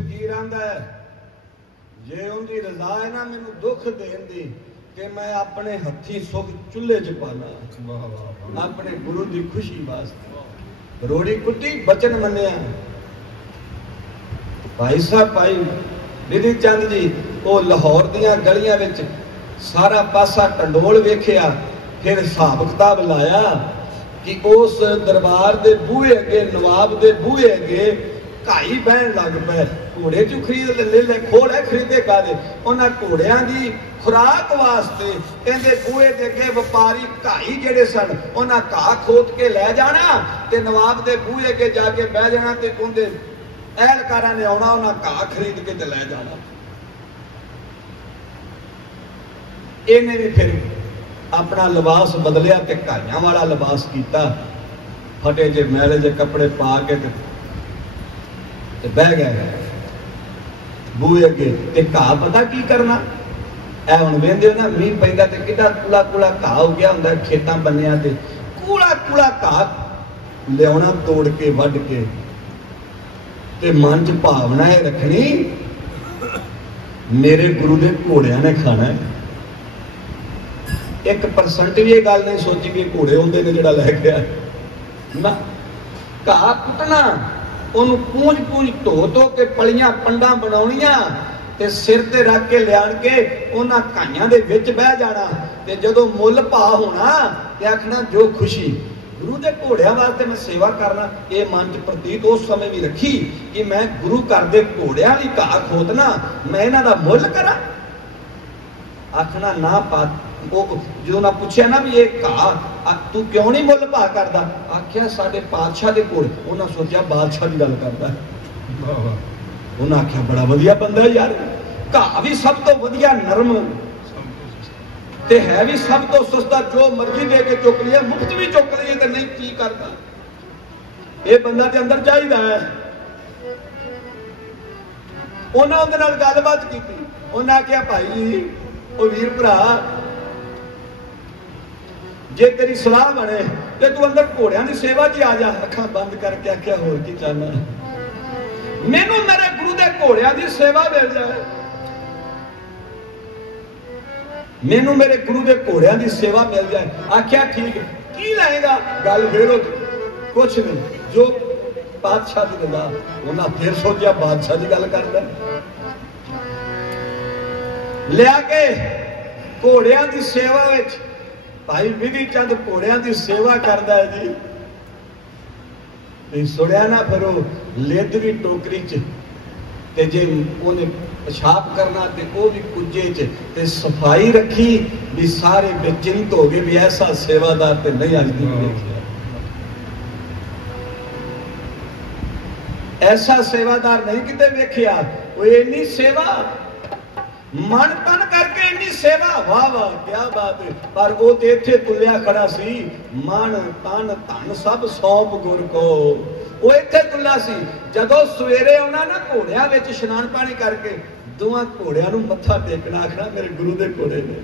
फकीर आंदा है जे उनकी रजा है ना मैनू दुख देन दी कि मैं अपने हथी सुख चुल्हे च पाना अपने गुरु की खुशी वास्ते रोड़ी कुटी बचन मन्निया। भाई साहब भाई बिधि चंद जी वो लाहौर दियां गलियां विच सारा पासा टंडोल वेखिया फिर हिसाब किताब लाया कि उस दरबार दे बूहे अगे नवाब दे बूहे अगे घाई बहन लग पे घोड़े चू खरीद ले खोल है खरीदे कादे उन्होंने घोड़ियां की खुराक वास्ते कहते बूहे के अगे व्यापारी घाई जेडे सन उन्हें घा खोद के लै जाना ते नवाब दे बूहे अगे जाके बह जाना ते उनके एहलकारां ने आना उन्हें घा खरीद के ते लै जाना। इन्हें भी फिर अपना लिबास बदलिया ते घाइयां वाला लिबास किया फटे जे मैले जे कपड़े पा के ते बह गए बूहे अगे ते घा पता की करना ए हुण वेंदे हो ना मीह पैंदा ते कितना कूला कूला घा हो गया हुंदा खेतां बन्नियां ते कूला कूला घा लियाउणा तोड़ के वढ के ते मन च भावना है रखनी मेरे गुरु दे घोड़ियां ने खाना है। 1% भी ये गल नहीं सोची भी घोड़े होंदे ने जिहड़ा लै गया ना घा कुटना ਉਹਨੂੰ ਪੂੰਝ ਪੂੰਝ ਧੋ ਕੇ ਪਲੀਆਂ ਪੰਡਾਂ ਬਣਾਉਣੀਆਂ ਤੇ ਸਿਰ ਤੇ ਰੱਖ ਕੇ ਲਿਆਣ ਕੇ ਉਹਨਾਂ ਘਾਈਆਂ ਦੇ ਵਿੱਚ ਬਹਿ ਜਾਣਾ ਤੇ ਜਦੋਂ ਮੁੱਲ ਭਾ ਹੋਣਾ ਤੇ ਆਖਣਾ ਜੋ ਖੁਸ਼ੀ ਗੁਰੂ ਦੇ ਘੋੜਿਆਂ ਵਾਸਤੇ ਮੈਂ ਸੇਵਾ ਕਰਨਾ। ਇਹ ਮਨ ਚ ਪ੍ਰਤੀਤ ਉਸ ਸਮੇਂ ਵੀ ਰੱਖੀ ਕਿ ਮੈਂ ਗੁਰੂ ਘਰ ਦੇ ਘੋੜਿਆਂ ਲਈ ਘਾਹ ਖੋਦਣਾ ਮੈਂ ਇਹਨਾਂ ਦਾ ਮੁੱਲ ਕਰਾਂ। ਆਖਣਾ ਨਾ ਪਾ जो ना पूछा ना भी ये घा तू क्यों नहीं मुल भा करदा आख्या साडे पातशाह दे कोल उन्हां सोचा बादशाह दी गल करदा उन्हां आख्या बड़ा वधिया बंदा यार घा भी सब तो वधिया नरम ते है भी सब तो सस्ता जो मर्जी दे के चुक लिया मुफ्त भी चुक लिया ते नहीं की करदा ये बंदा ते अंदर चाहिदा है। उन्हां उहदे नाल गलबात कीती उन्हां आख्या भाई जी ओ वीर भरा जे तेरी सलाह बने तो तू अंदर घोड़ियां की सेवा च आ जा। अखां बंद करके आख्या होर की चाहना मैनू मेरे गुरु दे घोड़ियां की सेवा मिल जाए मैनू मेरे गुरु दे घोड़ियां की सेवा मिल जाए। आख्या ठीक की लाएगा गल फिर कुछ नहीं जो बादशाह की रजा उन्हें फिर सोचा बादशाह की गल करदा लिया के घोड़ियां की सेवा विच भाई विधि चंद घोड़ियां की सेवा करता है जी सुनिया ना फिर लिद भी टोकरी च जे उन्हें पेशाब करना ते वो भी कुजे च सफाई रखी भी सारे बेचिंत हो गए भी ऐसा सेवादार ते नहीं अज देखिया ऐसा सेवादार नहीं किते वेखिया वो इन्नी सेवा मन तन करके इन्नी सेवा वाह वाह क्या बात है। पर वो तो इत्थे तुलिया खड़ा सी मन तन धन सब सौंप गुर को वो इत्थे तुला सी जदों सवेरे आना ना घोड़ियां विच इशनान पानी करके दोवां घोड़ियां नूं मत्था टेकना आखना मेरे गुरु दे घोड़े ने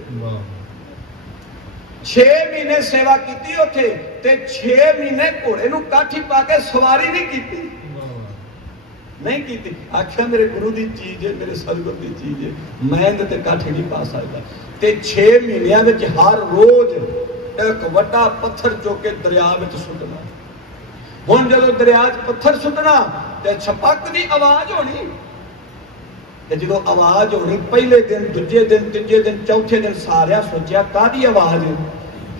6 महीने सेवा की उत्थे ते 6 महीने घोड़े नूं काठी पा के सवारी नहीं की नहीं की आख्या मेरे गुरु की चीज है मेरे सतगुरु की चीज है मैं इहदे काठी नहीं पा सकता ते 6 महीनों में हर रोज एक वड्डा पत्थर चुक के दरिया में सुटना। हुण जदों दरिया पत्थर सुटना ते छपक की आवाज होनी ते जदों आवाज होनी पहले दिन दूजे दिन तीजे दिन चौथे दिन सारिया सोचा कादी आवाज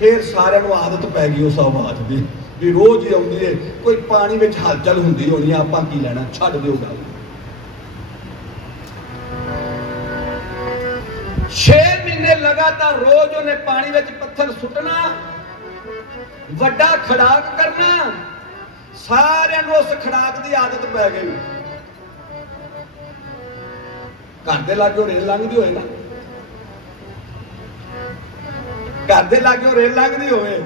फिर सारिया नूं आदत पै गई उस आवाज की भी रोज ही आती है कोई पानी में हलचल होंगी होनी आपां की लैना छड्ड दिओ गल। 6 महीने लगातार रोज उन्हें पानी में पत्थर सुटना वड्डा खड़ाक करना सारियां नूं उस खड़ाक की आदत पै गई। घर दे लागे रेल लंघदी होए ना घर दे लागे रेल लंघदी होए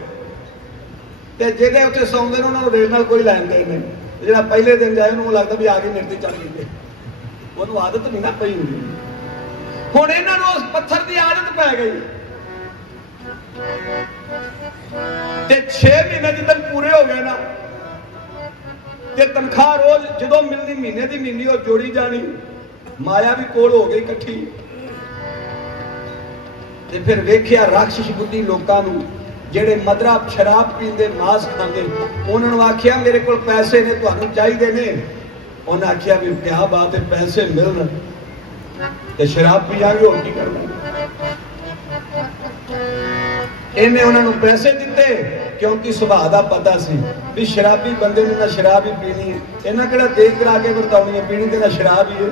ते जिहदे उत्ते सौंदे ने उन्होंने रेल नाल कोई लैन देन नहीं जिहड़ा पहले दिन जाए उन्होंने लगता भी आगे मेरे ते चढ़ गए उन्होंने आदत नहीं ना पई हुंदी हुण इन्हां नूं उस पत्थर की आदत पै गई ते 6 महीने जिद्दन पूरे हो गए ना ते तनख्वाह रोज जो मिलनी महीने की महीनी और जोड़ी जानी, माया भी कोल हो गई इकट्ठी। ते फिर वेख्या राक्षस बुद्धि लोगों नूं जेड़े मदरा शराब पींदे मांस खांदे, उन्होंने आख्या मेरे को पैसे ने तुहानूं चाहिए ने। उन्हें आख्या भी क्या बात है, पैसे मिलन ते शराब पियागे होर की करना। इन्हें उन्होंने पैसे दिते क्योंकि सुभाव का पता सी भी शराबी बंदे ने ना शराब ही पीनी है, इन्हें किहड़ा देख करा के वरताउणी है, पीनी तो ना शराब ही है,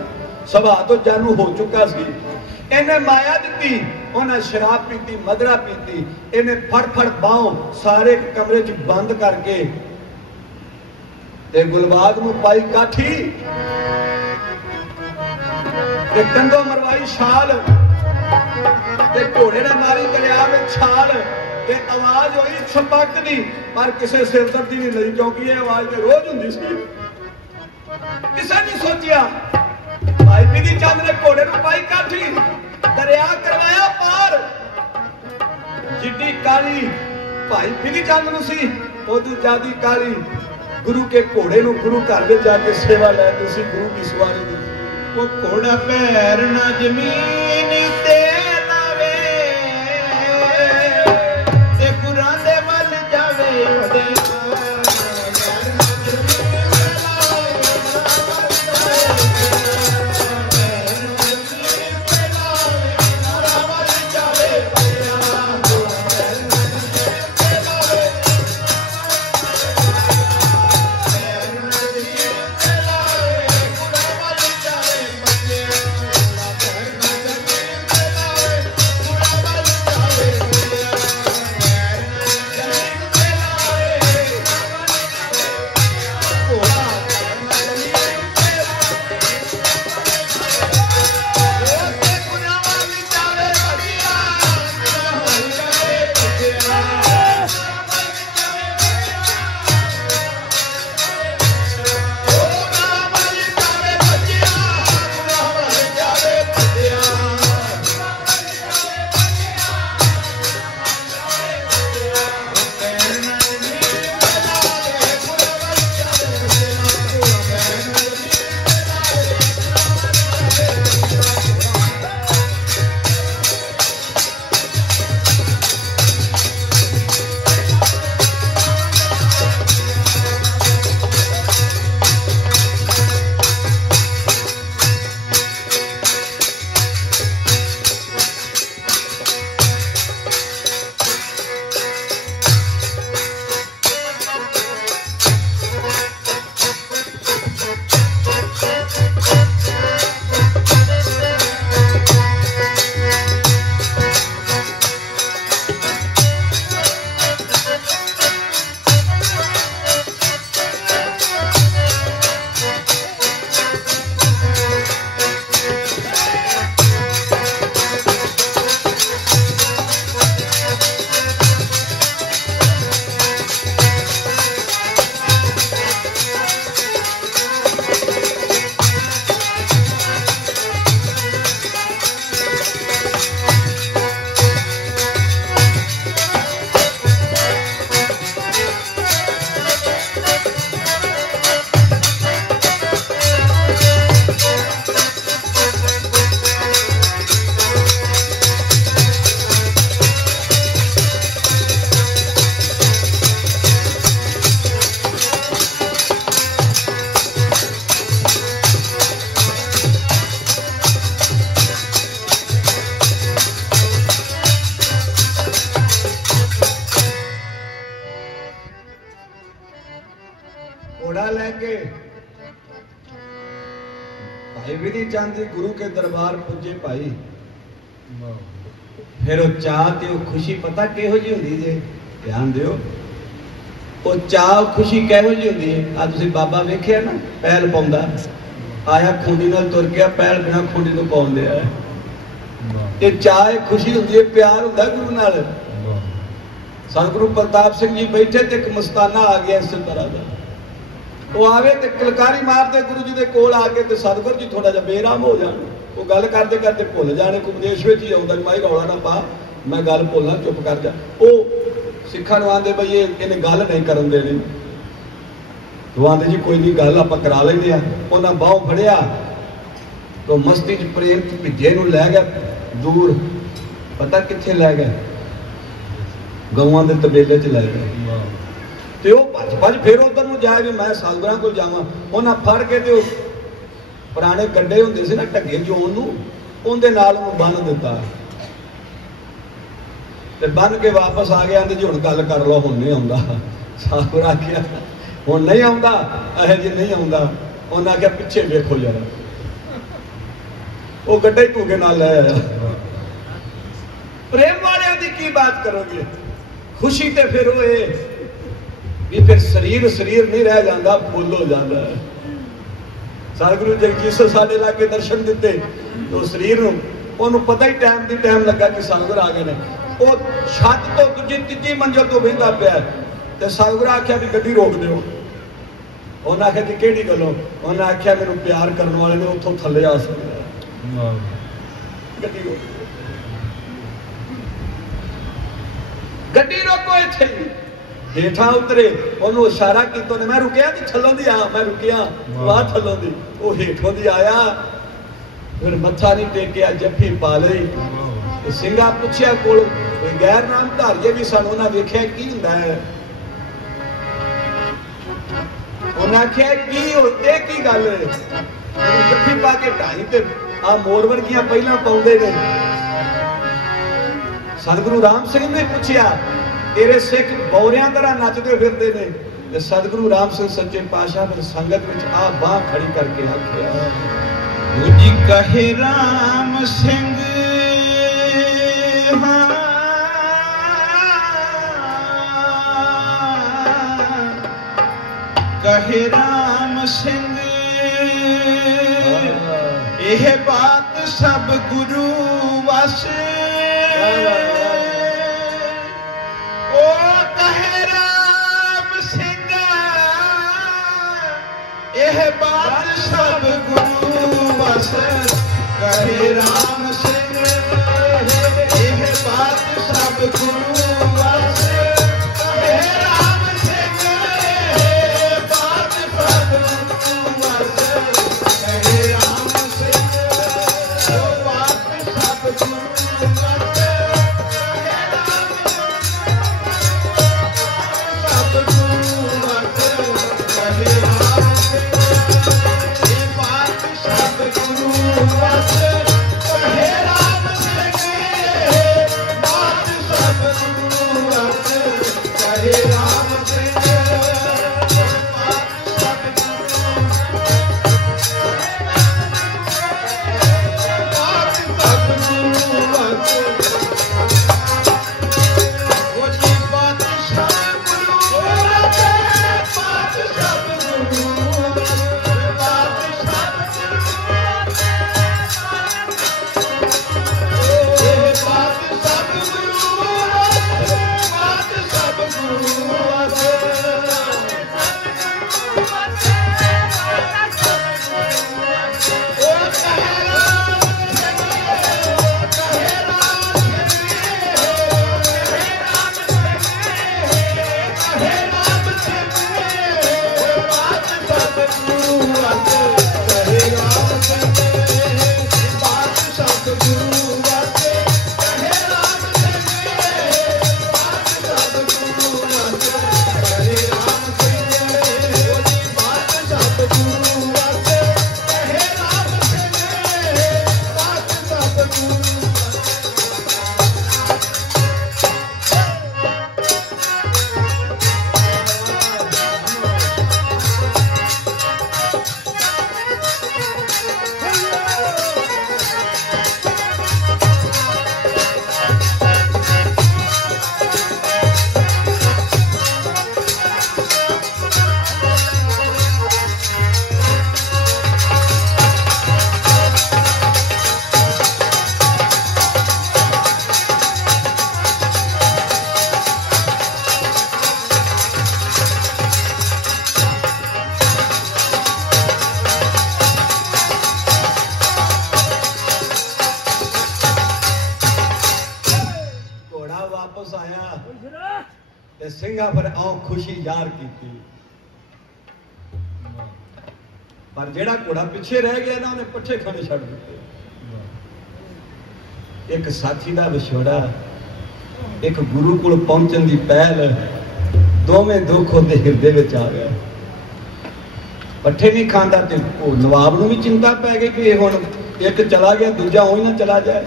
सुभाव तो जानू हो चुका सी। इन्हें माया दी, उन्हें शराब पीती, मदरा पीती, इन्हें फड़ फड़ बाहों सारे कमरे च बंद करके ते गुलबाग नूं पाई काठी ते कंधों मरवाई छाल ते घोड़े ने मारी दरिया में छाल ते आवाज हुई छपक दी, पर किसी सिरदर्दी नहीं लगी क्योंकि यह आवाज तो रोज हुंदी सी। किसी ने सोचिया भाई बिधि चंद ने घोड़े नूं पाई काठी, दरिया करवाया पार। जिड्डी काली भाई बिधि चंद नूं सी, उदू ज्यादा काली गुरु के घोड़े नूं गुरु घर में जाके सेवा लैंदी सी, गुरु की सवारी दी। वो घोड़ा पैर ना जमीन ते लावे ते गुरां दे वल जावे उड़े। बिधि चंद जी गुरु के दरबार पुजे भाई, फिर वो चाह ते वो खुशी पता किहो जी हुंदी जे, ध्यान दियो, वो चाह खुशी किहो जी हुंदी है। आज तुसीं बाबा वेखिया ना पैल पाउंदा, आया खूंडी नाल तुर गया, पैल बिना खूंडी तो पाउण दिया। ते चाह खुशी हुंदी है, प्यार हुंदा गुरु नाल। सतगुरु प्रताप सिंह जी बैठे ते एक मस्ताना आ गया इस तरह का, वो आवे ते कलकारी मारते गुरु जी के कोल आके ते सतगुरु जी थोड़ा जिहा बेराम हो जाण, वो गल करते करते भुल जाने, उपदेश विच ही आउंदा माई रौला ना पा, मैं गल भुलना, चुप कर जा। वो सिखां नूं आंदे बई इन्हें गल नहीं करन देनी। तो आंदे जी कोई नहीं गल आप करा लेंगे। उन्हें बाहों फड़िया तो मस्ती च प्रेम भिजे नूं लै गया दूर, पता कित्थे लै गए, गवां दे तबेले च लै गए। तो वह भज भज फिर उधर नूं जाए भी मैं सतगुरां कोल जावां। उन्हें फड़ के तो पुराने गड्ढे हुंदे सी ना ढगे जोन नूं, उहदे नाल उहनूं बन दिता ते बन के वापस आ गया। आंदे जी हुण गल कर लो, हुण नहीं आउंदा। सतगुरां आख्या हुण नहीं आउंदा, अहे जी नहीं आउंदा। उन्हें आख्या पिछे वेखो जरा, वो गड्ढा ही धूके नाल लै आया। प्रेम वाले दी की बात करोगे, खुशी ते फिर वो भी फिर शरीर शरीर नहीं रह जाता, फुल हो जाता है। सतगुरु जगजीत साडे लागे दर्शन दिते तो शरीर नूं पता ही टाइम दी टाइम लगा कि सतगुर आ गए ने। वो छत तो दूजी तीजी मंजिल तो बहिंदा पिया ते सतगुर आख्या भी गड्डी रोक दो। उन्हें आख्या कि केड़ी गलों? उन्हें आख्या मैनूं प्यार करने वाले ने उत्थों थल्ले आ सकदा, गड्डी रोक, गड्डी रोको इत्थे। हेठा उतरे, उन्होंने इशारा किया, मैं रुकिया कि थलों दी आ, मैं रुकिया वाह थलों दी। वो हेठों दी आया, फिर मत्था नहीं टेकिया, जफ्फी पा लई। सिंघा पुछया कोल गैर नाम धारिए भी सन, उन्हें वेख्या की हुंदा है। उन्हें आख्या की गल है, जफ्फी पा के ढाई ते आ मोर वर्गियां पहला पाउंदे ने। सतगुरु राम सिंह ने पूछया तेरे सिख बौरियां तरह नचते फिरते ने। सतगुरु राम सिंह सच्चे पातशाह फिर संगत में आ बाह खड़ी करके आख्या जी कहे राम सिंह कहे राम सिंह यह बात सब गुरु वस। ओ कहे राम सिंह यह बात सब गुरु वस। कहे राम सिंह यह बात सब गुरु वस। कहे राम सिंह यह बात सब गुरु वस। कहे राम सिंह यह बात सब गुरु वस। सिंघा पर आओ खुशी जार की। पर जेड़ा घोड़ा पिछे रह गया ना उन्हें पट्ठे खाने छड़ दिते। एक साथी का विछोड़ा, एक गुरु को पहुंचने की पहल, दोवें दुख उहदे हिरदे विच आ गया। पट्ठे नहीं खांदा ते नवाब नूं भी चिंता पै गई कि हुण एक चला गया दूजा उही ना चला जाए।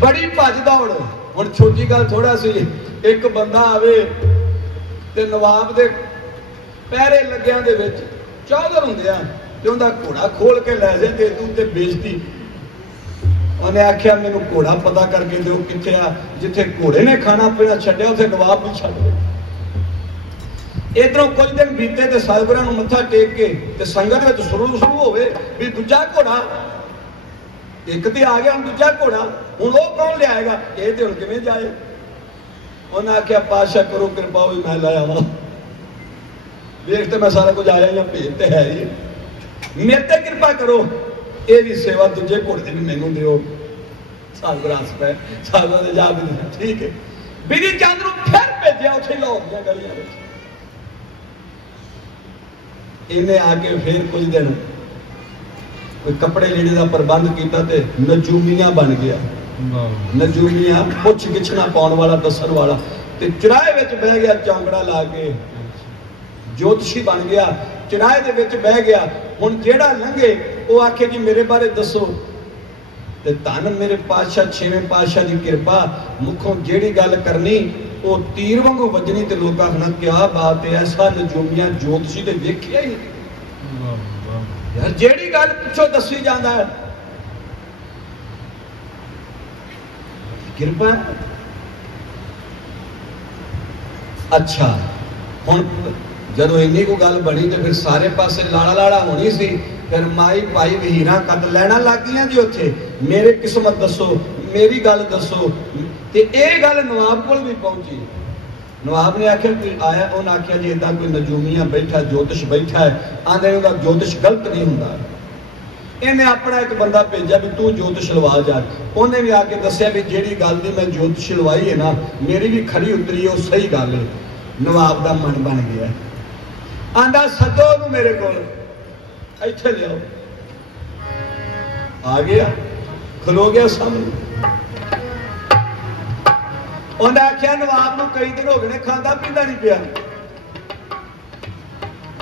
बड़ी भज दौड़। हुण छोटी गल थोड़ा सी, एक बंदा आवे ते नवाब दे पैरे लग्गियां दे विच चौधर हुंदे आ ते उहदा घोड़ा खोल के लै जाए ते तू ते बेइज्जती। उन्हें आख्या मैनू घोड़ा पता करके दो किथे आ, जिथे घोड़े ने खाना पीना छड्डिया उथे नवाब भी छड्ड दो। इधरों कुछ दिन बीते ते सतगुरां नूं मत्था टेक के ते संगत विच शुरू होवे भी दूजा घोड़ा, एक ते आ गया हुण दूजा घोड़ा, हुण वो कौन लियाएगा, ये ते हुण किवें जाए। उन्हें आख्या पातशाह करो कृपा, होई मैं लाया वा, वेख ते मैं सारा कुछ आया या भेज ते है ही, मेरे ते कृपा करो, ये भी सेवा दूजे घोड़े की भी मैनू दिओ। सतगुरां हस पै, सतगुरां ने जा भी ठीक है। बिधि चंद नूं फिर भेजिया उत्थे लाहौर दी गलियां विच। इन्हें आके फिर कुछ दिन कोई कपड़े लीड़े का प्रबंध किया ते नजूमिया बन गया। नजूमिया पुछ गिछना पाउण वाला, दसन वाला, ते चराहे विच बह गया, चौंकड़ा ला के ज्योतिषी बन गया, चराहे दे विच बह गया। हुण जेड़ा लंघे वो आखे जी मेरे बारे दसो, ते धन मेरे पातशाह छेवें पातशाह की कृपा, मुखों जेड़ी गल करनी वो तीर वांगू वजनी ते लोग आखना क्या बात है, ऐसा नजूमिया ज्योतिषी ते वेखिया ही नहीं यार, जेड़ी गल पिछों दसी जांदा है कृपा। अच्छा हुण जदों इन्नी को गल बनी तो फिर सारे पासे लाड़ा लाड़ा होनी सी, फिर माई भाई वहीरा कद लैना लग गई जी उत्थे, मेरे किस्मत दसो, मेरी गल दसो। ते ये गल नवाब कोल भी पहुंची। नवाब ने आखिर कोई आया, उन्हें आख्या जी इदा कोई नजूमिया बैठा, ज्योतिष बैठा है, आंदे उहदा ज्योतिष गलत नहीं हुंदा। इन्हें अपना एक बंदा भेजा भी तू ज्योतिष लवा जा। उन्हें भी आके दसिया भी जेड़ी गल दी मैं ज्योतिष लवाई है ना, मेरी भी खरी उतरी है, वो सही गल है। नवाब का मन बन गया, आंदा सदो नूं मेरे कोल, इत्थे लियाओ। आ गया, खलो गया सामने। उन्हें आख्या नवाब नूं कई दिन हो गए खांदा पींदा नहीं पिया,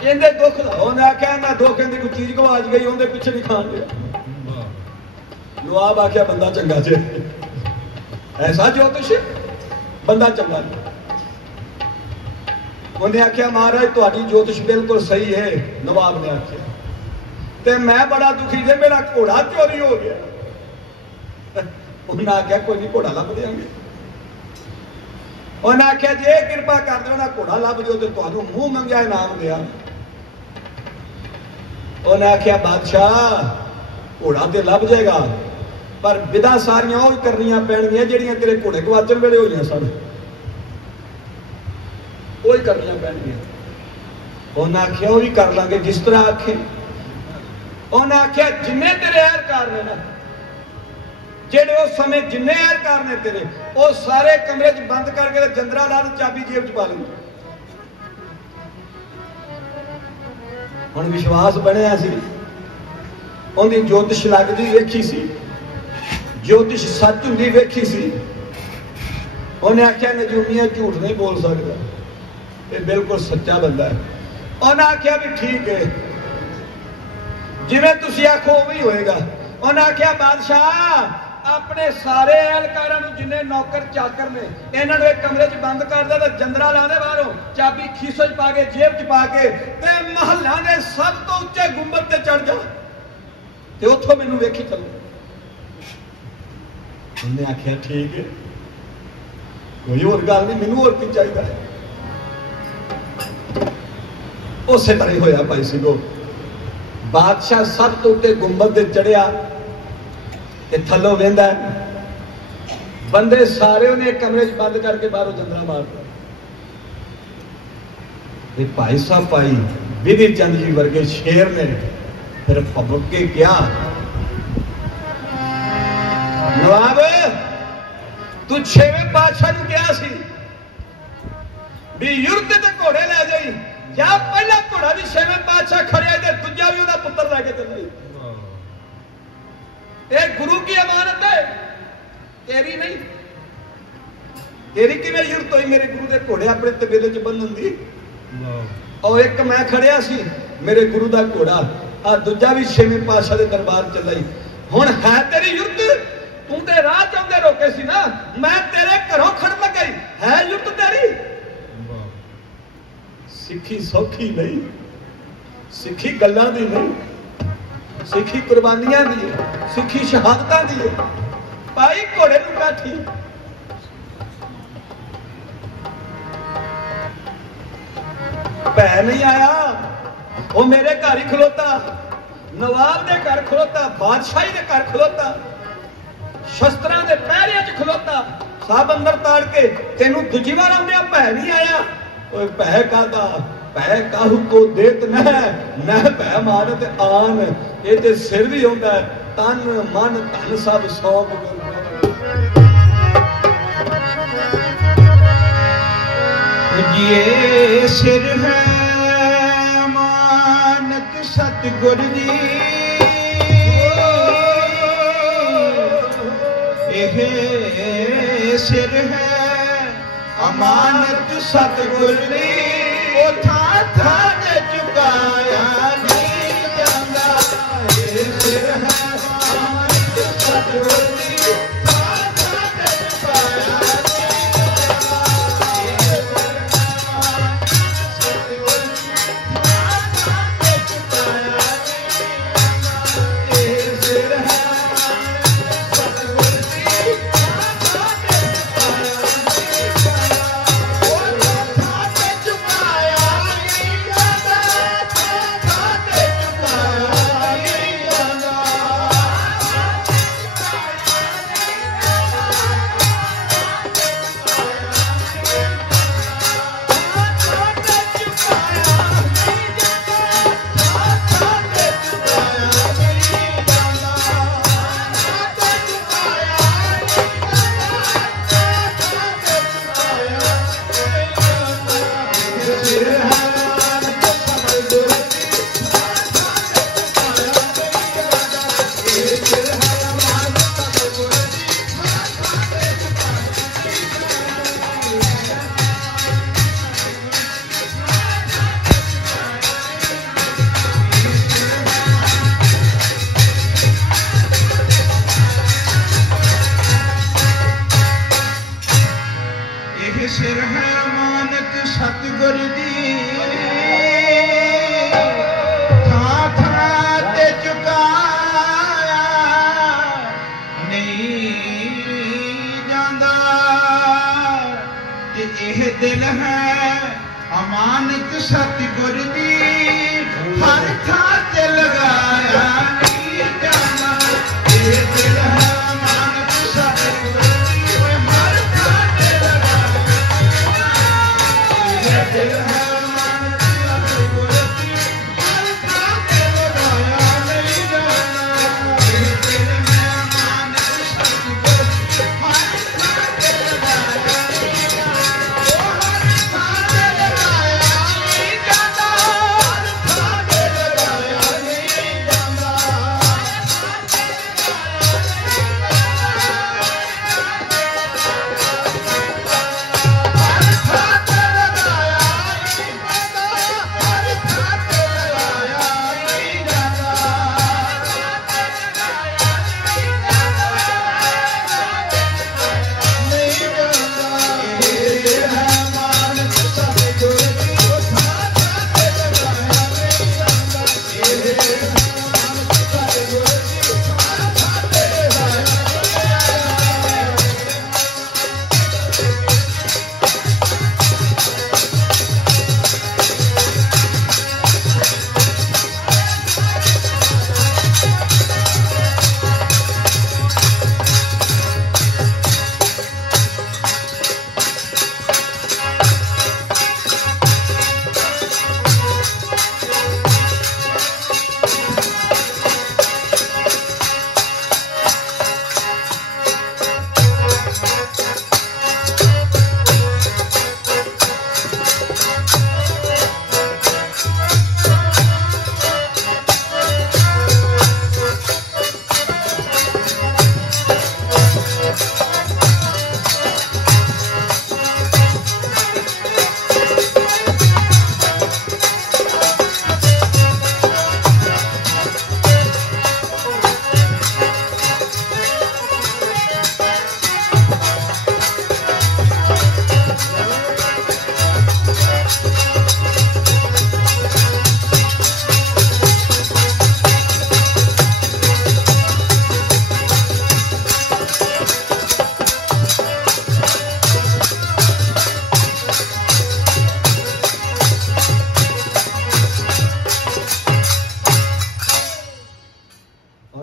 इहदे दुख ला। उन्हें आख्या ना दुख, इहदी कोई चीज गवाच गई, उहदे पिछे नहीं खान दिया। नवाब आख्या बंदा चंगा जे, ऐसा ज्योतिष बंदा चंगा जे। उन्हें आख्या महाराज तुहाडी ज्योतिष बिल्कुल सही है। नवाब ने आख्या ते मैं बड़ा दुखी जे, मेरा घोड़ा चोरी हो गया। उन्हें आख्या कोई नहीं, घोड़ा लभ देंगे। उन्हें आख्या जे कृपा कर दो ना घोड़ा लभ दो तो तुहानू मूंह मंगया इनाम दिया। उन्हें आख्या बादशाह घोड़ा तो लभ जाएगा, पर विधा सारियां वो करनियां पैणगियां जिहड़ियां तेरे घोड़े गवाचण वेले होईयां सन, वो ही करनियां पैणगियां। उन्हें आख्या वो भी कर लांगे जिस तरह आखे। उन्हें आख्या जिन्ने तेरे अहलकार ने ना, जेड़े उस समय जिन्ने अहलकार ने तेरे, वो सारे कमरे च बंद करके जंदरा ला चाबी जेब च पा ली। हुण विश्वास बनया सी, उहदी ज्योतिष लगदी वेखी सी, ज्योतिष सच हुंदी वेखी सी। उन्हें आख्या नजूमिया झूठ नहीं बोल सकता, ये बिल्कुल सच्चा बंदा है। उन्हें आख्या भी ठीक है, जिवें तुसीं आखो उवें ही होएगा। उन्हें आख्या बादशाह अपने सारे एहलकारां नूं जिन्ने नौकर चाकर ने इन्हां नूं एक कमरे च बंद कर दे, जंदरा ला दे, बाहरों चाबी खीसे च पा के जेब च पा के ते महल्ला दे सब तो उच्चे गुंबद ते चढ़ जा ते उत्थों मैनूं वेखी चलो। उन्हें आख्या ठीक है, कोई होर गल नहीं, मैनूं होर की चाहिदा है। उसे तरह होया भाई सिंघो। बादशाह सब तो उत्ते गुंबद ते चढ़िया ते थल्लों वेंदा, बंदे सारे उन्हें एक कमरे च बंद करके बाहरों जंदरा मारता। भाई साहब भाई विधि चंद जी वर्गे शेर ने फिर भबक के क्या, नवाब तू छेवें पातशाह नूं कहा सी भी युद्ध ते घोड़े लै जाई, या पहला घोड़ा भी छेवें पातशाह खड़िया ते दूजा भी उसका पुत्र लैके चला। ये गुरु की अमानत है, तेरी नहीं। तेरी किवें जरूरत हुई मेरे गुरु के घोड़े अपने तबेले च बन्नण दी? और एक मैं खड़िया सी मेरे गुरु का घोड़ा, आ दूजा भी छेवें पातशाह के दरबार चला। हुण है तेरी युद्ध, तू ते राह चाहते रोके सी ना, मैं तेरे घरों खड़ लगा, है युद्ध तेरी। सिखी सौखी नहीं, सिखी गल्लां दी नहीं, सिखी कुर्बानियां दी है, सिखी शहादतां दी है। भाई घोड़े नूं काठी भै नहीं आया, वो मेरे घर ही खलोता, नवाब के घर खलोता, बादशाही के घर खलोता, शस्त्रां दे पैरियां च खलोता, सब अंदर ताड़ के तेनू दूजी बार आंदे भै नहीं आया। ओए भै कादा, भै काहू को देत न भै मारत आन। ये ते सिर भी होंदा है, तन मन धन सब सौंप। ये सिर है अमानत सतगुर दी, ये सिर है अमानत सतगुर दी। वो था ते चुकाया नहीं जांदा, ये सिर है अमानत सतगुर दी। सिर है अमानत सतगुर दी, था ते चुकाया नहीं जांदा। ते एह दिल है अमानत सतगुर दी, हर था ते लगाया नहीं जांदा। एह दिल है अमानत सतगुर दी, हर था ते लगाया। दिल है अमानत सतगुर दी, हर था ते लगाया नहीं जांदा। एह दिल है अमानत सतगुर दी, हर था ते लगाया नहीं जांदा। हर था ते लगाया नहीं जांदा, हर था ते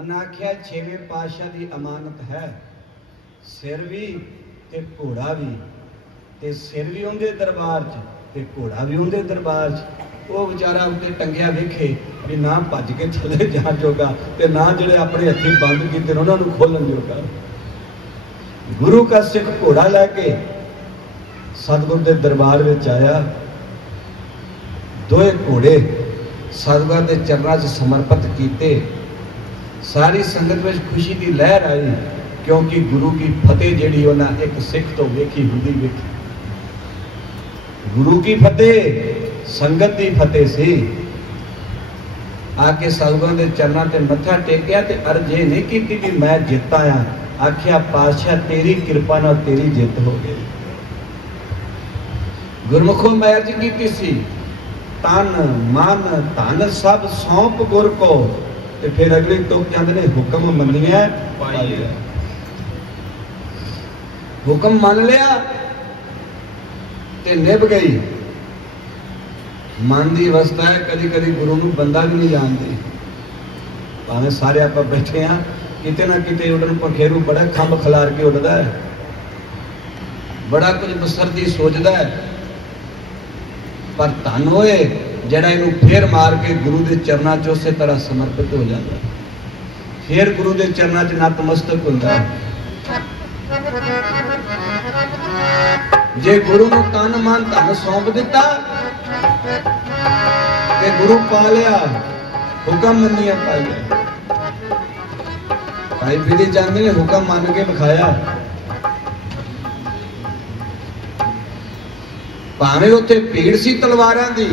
उन्हें आख्या 6वें पातशाह की अमानत है, सिर भी ते घोड़ा भी, ते सिर भी उनके दरबार च ते घोड़ा भी उनके दरबार च। वो बेचारा उत्ते टंगिया वेखे भी ना भज के थले जान जोगा ते ना जिहड़े अपने हथी बंद कीते उन्होंने खोलन जोगा। गुरु का सिख घोड़ा लैके सतगुरु के दरबार में आया। दोए घोड़े सतगुरु के चरणों से समर्पित किए। सारी संगत में खुशी की लहर आई, क्योंकि गुरु की फतेह जिहड़ी उन्हें एक सिख तो वेखी हुंदी वेखी। गुरु की फतेह संगत की फतेह सी। आके सतगुरु के चरणों से मत्था टेकिया ते अर्ज ये नहीं की कि मैं जित आया। आख्या पातशाह तेरी कृपा नाल तेरी जित हो गई। गुरमुखों मैं अर्ज की सी, तन मन धन सब सौंप गुर को। ते फिर अगली तुक जाते ने हुक्म मनिया पाइया। हुक्म मान लिया ते निभ गई। मन की अवस्था है, कभी कभी गुरु नूं बंदा भी नहीं जानते। भावें सारे आप बैठे हाँ, किते ना किते उड़न पखेरू बड़ा खंभ खिलार के उड़ता है, बड़ा कुछ बसरती सोचता है, पर धन होए जड़ा इनू फिर मार के गुरु के चरणों च उस तरह समर्पित हो जाता है। फिर गुरु के चरणों च नतमस्तक होता है। जे गुरु नूं तन मन धन सौंप दिता ते गुरु पा लिया, हुक्म मनिया पाइया। भाई बिधि चंद ने हुक्म मान के विखाया। भावें उत्थे भीड़ सी तलवारां दी,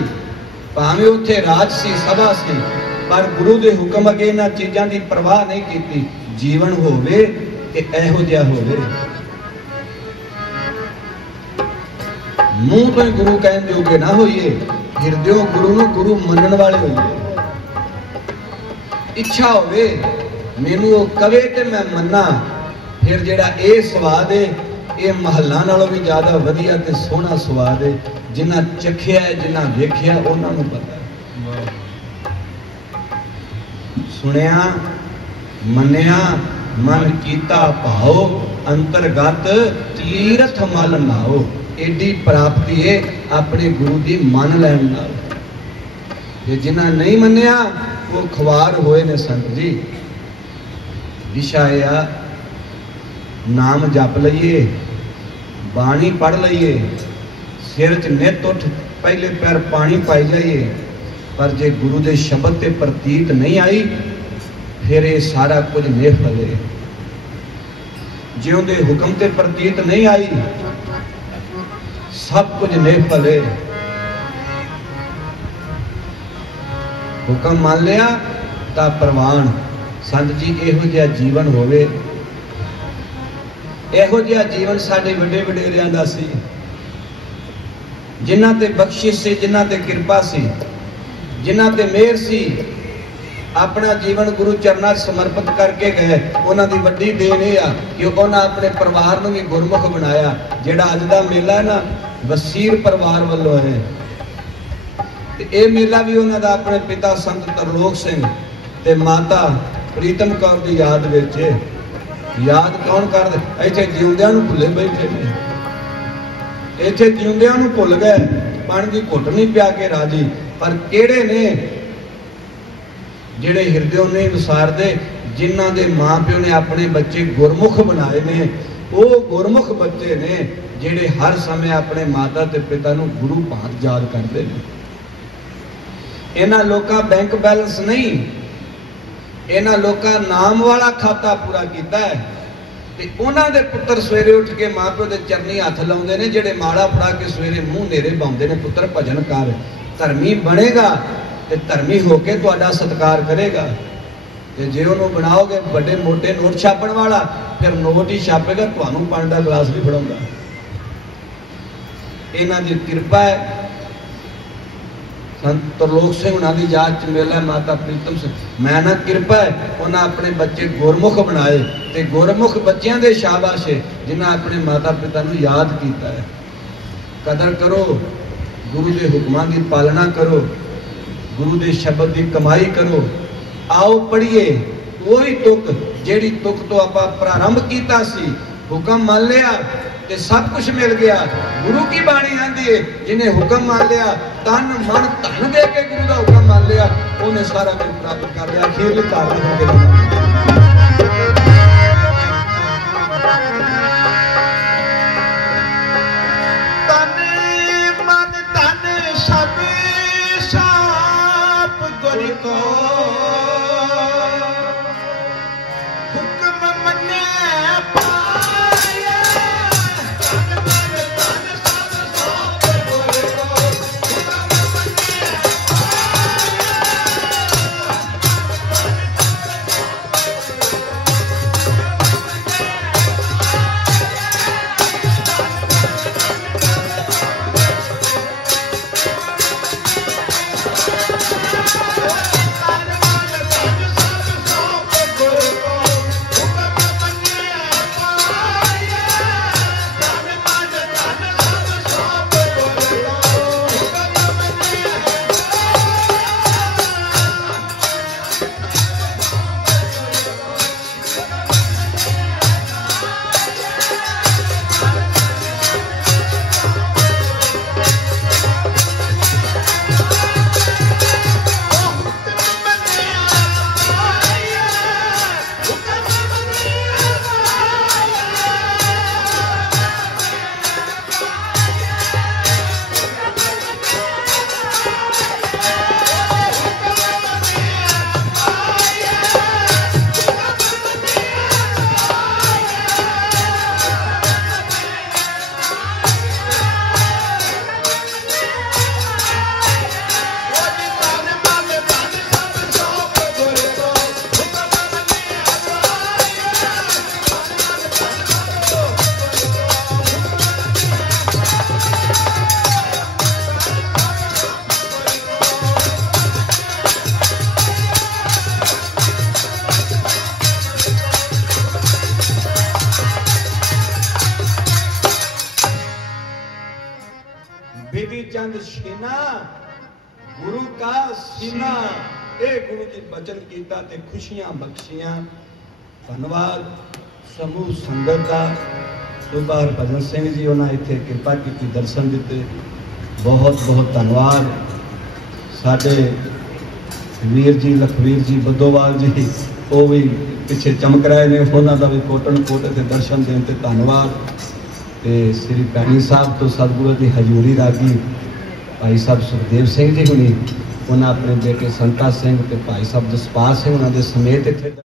भावें उत्थे राज सी सभा सी, पर गुरु के हुक्म अगे इन्हां चीज़ां की परवाह नहीं की। जीवन होवे ते इहो जिहा होवे। मुंह तो ही गुरु कहन जोगे ना होइए, हिरदियों गुरु नूं गुरु मनन वाले होइए। इच्छा होवे मैनू वो कवे ते मैं मन्ना, फिर जिहड़ा ये स्वाद है ये महल्ला नालों भी ज्यादा वधिया ते सोहना स्वाद है। जिन्ना चखिया है, जिन्ना वेखिया उन्हां नूं पता है। सुनिया मन्निया मन कीता भाओ, अंतरगत तीरथ मल नाओ। एडी प्राप्ति है अपने गुरु की मन लैन नाल। जिन्हां नहीं मन्निया वो खवार होए ने संत जी। विषय नाम जप लईए, बाणी पढ़ लईए, सिर च नित उठ पहले पैर पानी पाई जाइए, पर जे गुरु के शब्द ते प्रतीत नहीं आई फिर ये सारा कुछ निफल है। जे उहदे हुक्म ते प्रतीत नहीं आई सब कुछ निफल है। हुक्म मान लिया ता प्रवान। संत जी इहो जिहा जीवन होवे, इहो जिहा जीवन साडे वड्डे वडेरियां दा सी, जिन्हां ते बख्शिश सी, जिन्हां ते कृपा सी, जिन्हां ते मेहर सी। अपना जीवन गुरु चरणों समर्पित करके गए। उन्हां दी वड्डी देन यह आ कि उन्हां अपने परिवार नूं भी गुरमुख बनाया। जिहड़ा अज दा मेला है ना, वसीर परिवार वालों है। ये मेला भी उन्हां दा अपने पिता संत तरलोक सिंह ते माता प्रीतम कौर की याद विच। याद कौन कर, इत्थे जिउंदियां नूं भुले बैठे ने, इत्थे जिउंदियां नूं भुल गए, पानी की घुट नहीं पिया के राजी। पर किहड़े ने जिहड़े हिरदे नहीं विसारदे, जिन्हां दे मां प्यो ने अपने बच्चे गुरमुख बनाए ने। वो गुरमुख बच्चे ने जिहड़े हर समय अपने माता ते पिता नूं गुरु भांत याद करते हैं। इन्हां लोकां बैंक बैलेंस नहीं, इन्हां लोकां नाम वाला खाता पूरा किया है। ते उन्हां दे पुत्र सवेरे उठ के मां प्यो दे चरनी हथ लाउंदे ने, जिहड़े माड़ा फड़ा के सवेरे मूँह नेरे पाउंदे ने, पुत्र भजन कर, धर्मी बनेगा ते धर्मी होके तुहाडा सत्कार करेगा। ते जे उन्होंने बनाओगे बड़े मोटे नोट छापण वाला, फिर नोट ही छापेगा, तुहानू पानी का गिलास भी फड़ाऊंगा। इन्हां दी कृपा है। संत तरलोक सिंह उन्हां दी याद च मेला, माता प्रीतम सिंह, मैं ना कृपा है उन्हें अपने बच्चे गुरमुख बनाए। ते गुरमुख बच्चों के शाबाश है जिन्हें अपने माता पिता नू याद किया है। कदर करो, गुरु के हुक्मां की पालना करो, गुरु के शब्द की कमाई करो। आओ पढ़िए, ਉਹੀ ਤੁਕ ਜਿਹੜੀ ਤੁਕ ਤੋਂ ਆਪਾਂ ਪ੍ਰਾਰੰਭ ਕੀਤਾ ਸੀ, ਹੁਕਮ ਮੰਨ ਲਿਆ ਤੇ ਸਭ ਕੁਝ ਮਿਲ ਗਿਆ। ਗੁਰੂ ਕੀ ਬਾਣੀ ਆਂਦੀ ਹੈ, ਜਿਹਨੇ ਹੁਕਮ ਮੰਨ ਲਿਆ, ਤਨ ਮਨ ਧਨ ਦੇ ਕੇ ਗੁਰੂ ਦਾ ਹੁਕਮ ਮੰਨ ਲਿਆ, ਉਹਨੇ ਸਾਰਾ ਕੁਝ ਪ੍ਰਾਪਤ ਕਰ ਲਿਆ। ਅਖੀਰਲੀ ਧਾਰਨੀ ਹੋ ਗਈ। बिधि चंद शीना गुरु का सीना, ये गुरु जी बचन कीता ते खुशियां बख्शियां। धन्यवाद समूह संगत का। सूबा हरभजन सिंह जी उन्होंने इत्थे कृपा की, दर्शन दिते, बहुत बहुत धन्यवाद। साडे वीर जी लखवीर जी बद्दोवाल जी वो भी पिछे चमक रहे हैं, उन्होंने का भी कोटन कोट से दर्शन देने ते धन्यवाद। ते श्री भैनी साहब तो सतगुरु की हजूरी रागी भाई साहब सुखदेव सिंह जी हुनी, उन्हें अपने बेटे संता सिंह ते भाई साहब जसपाल सिंह उन्होंने समेत इत्थे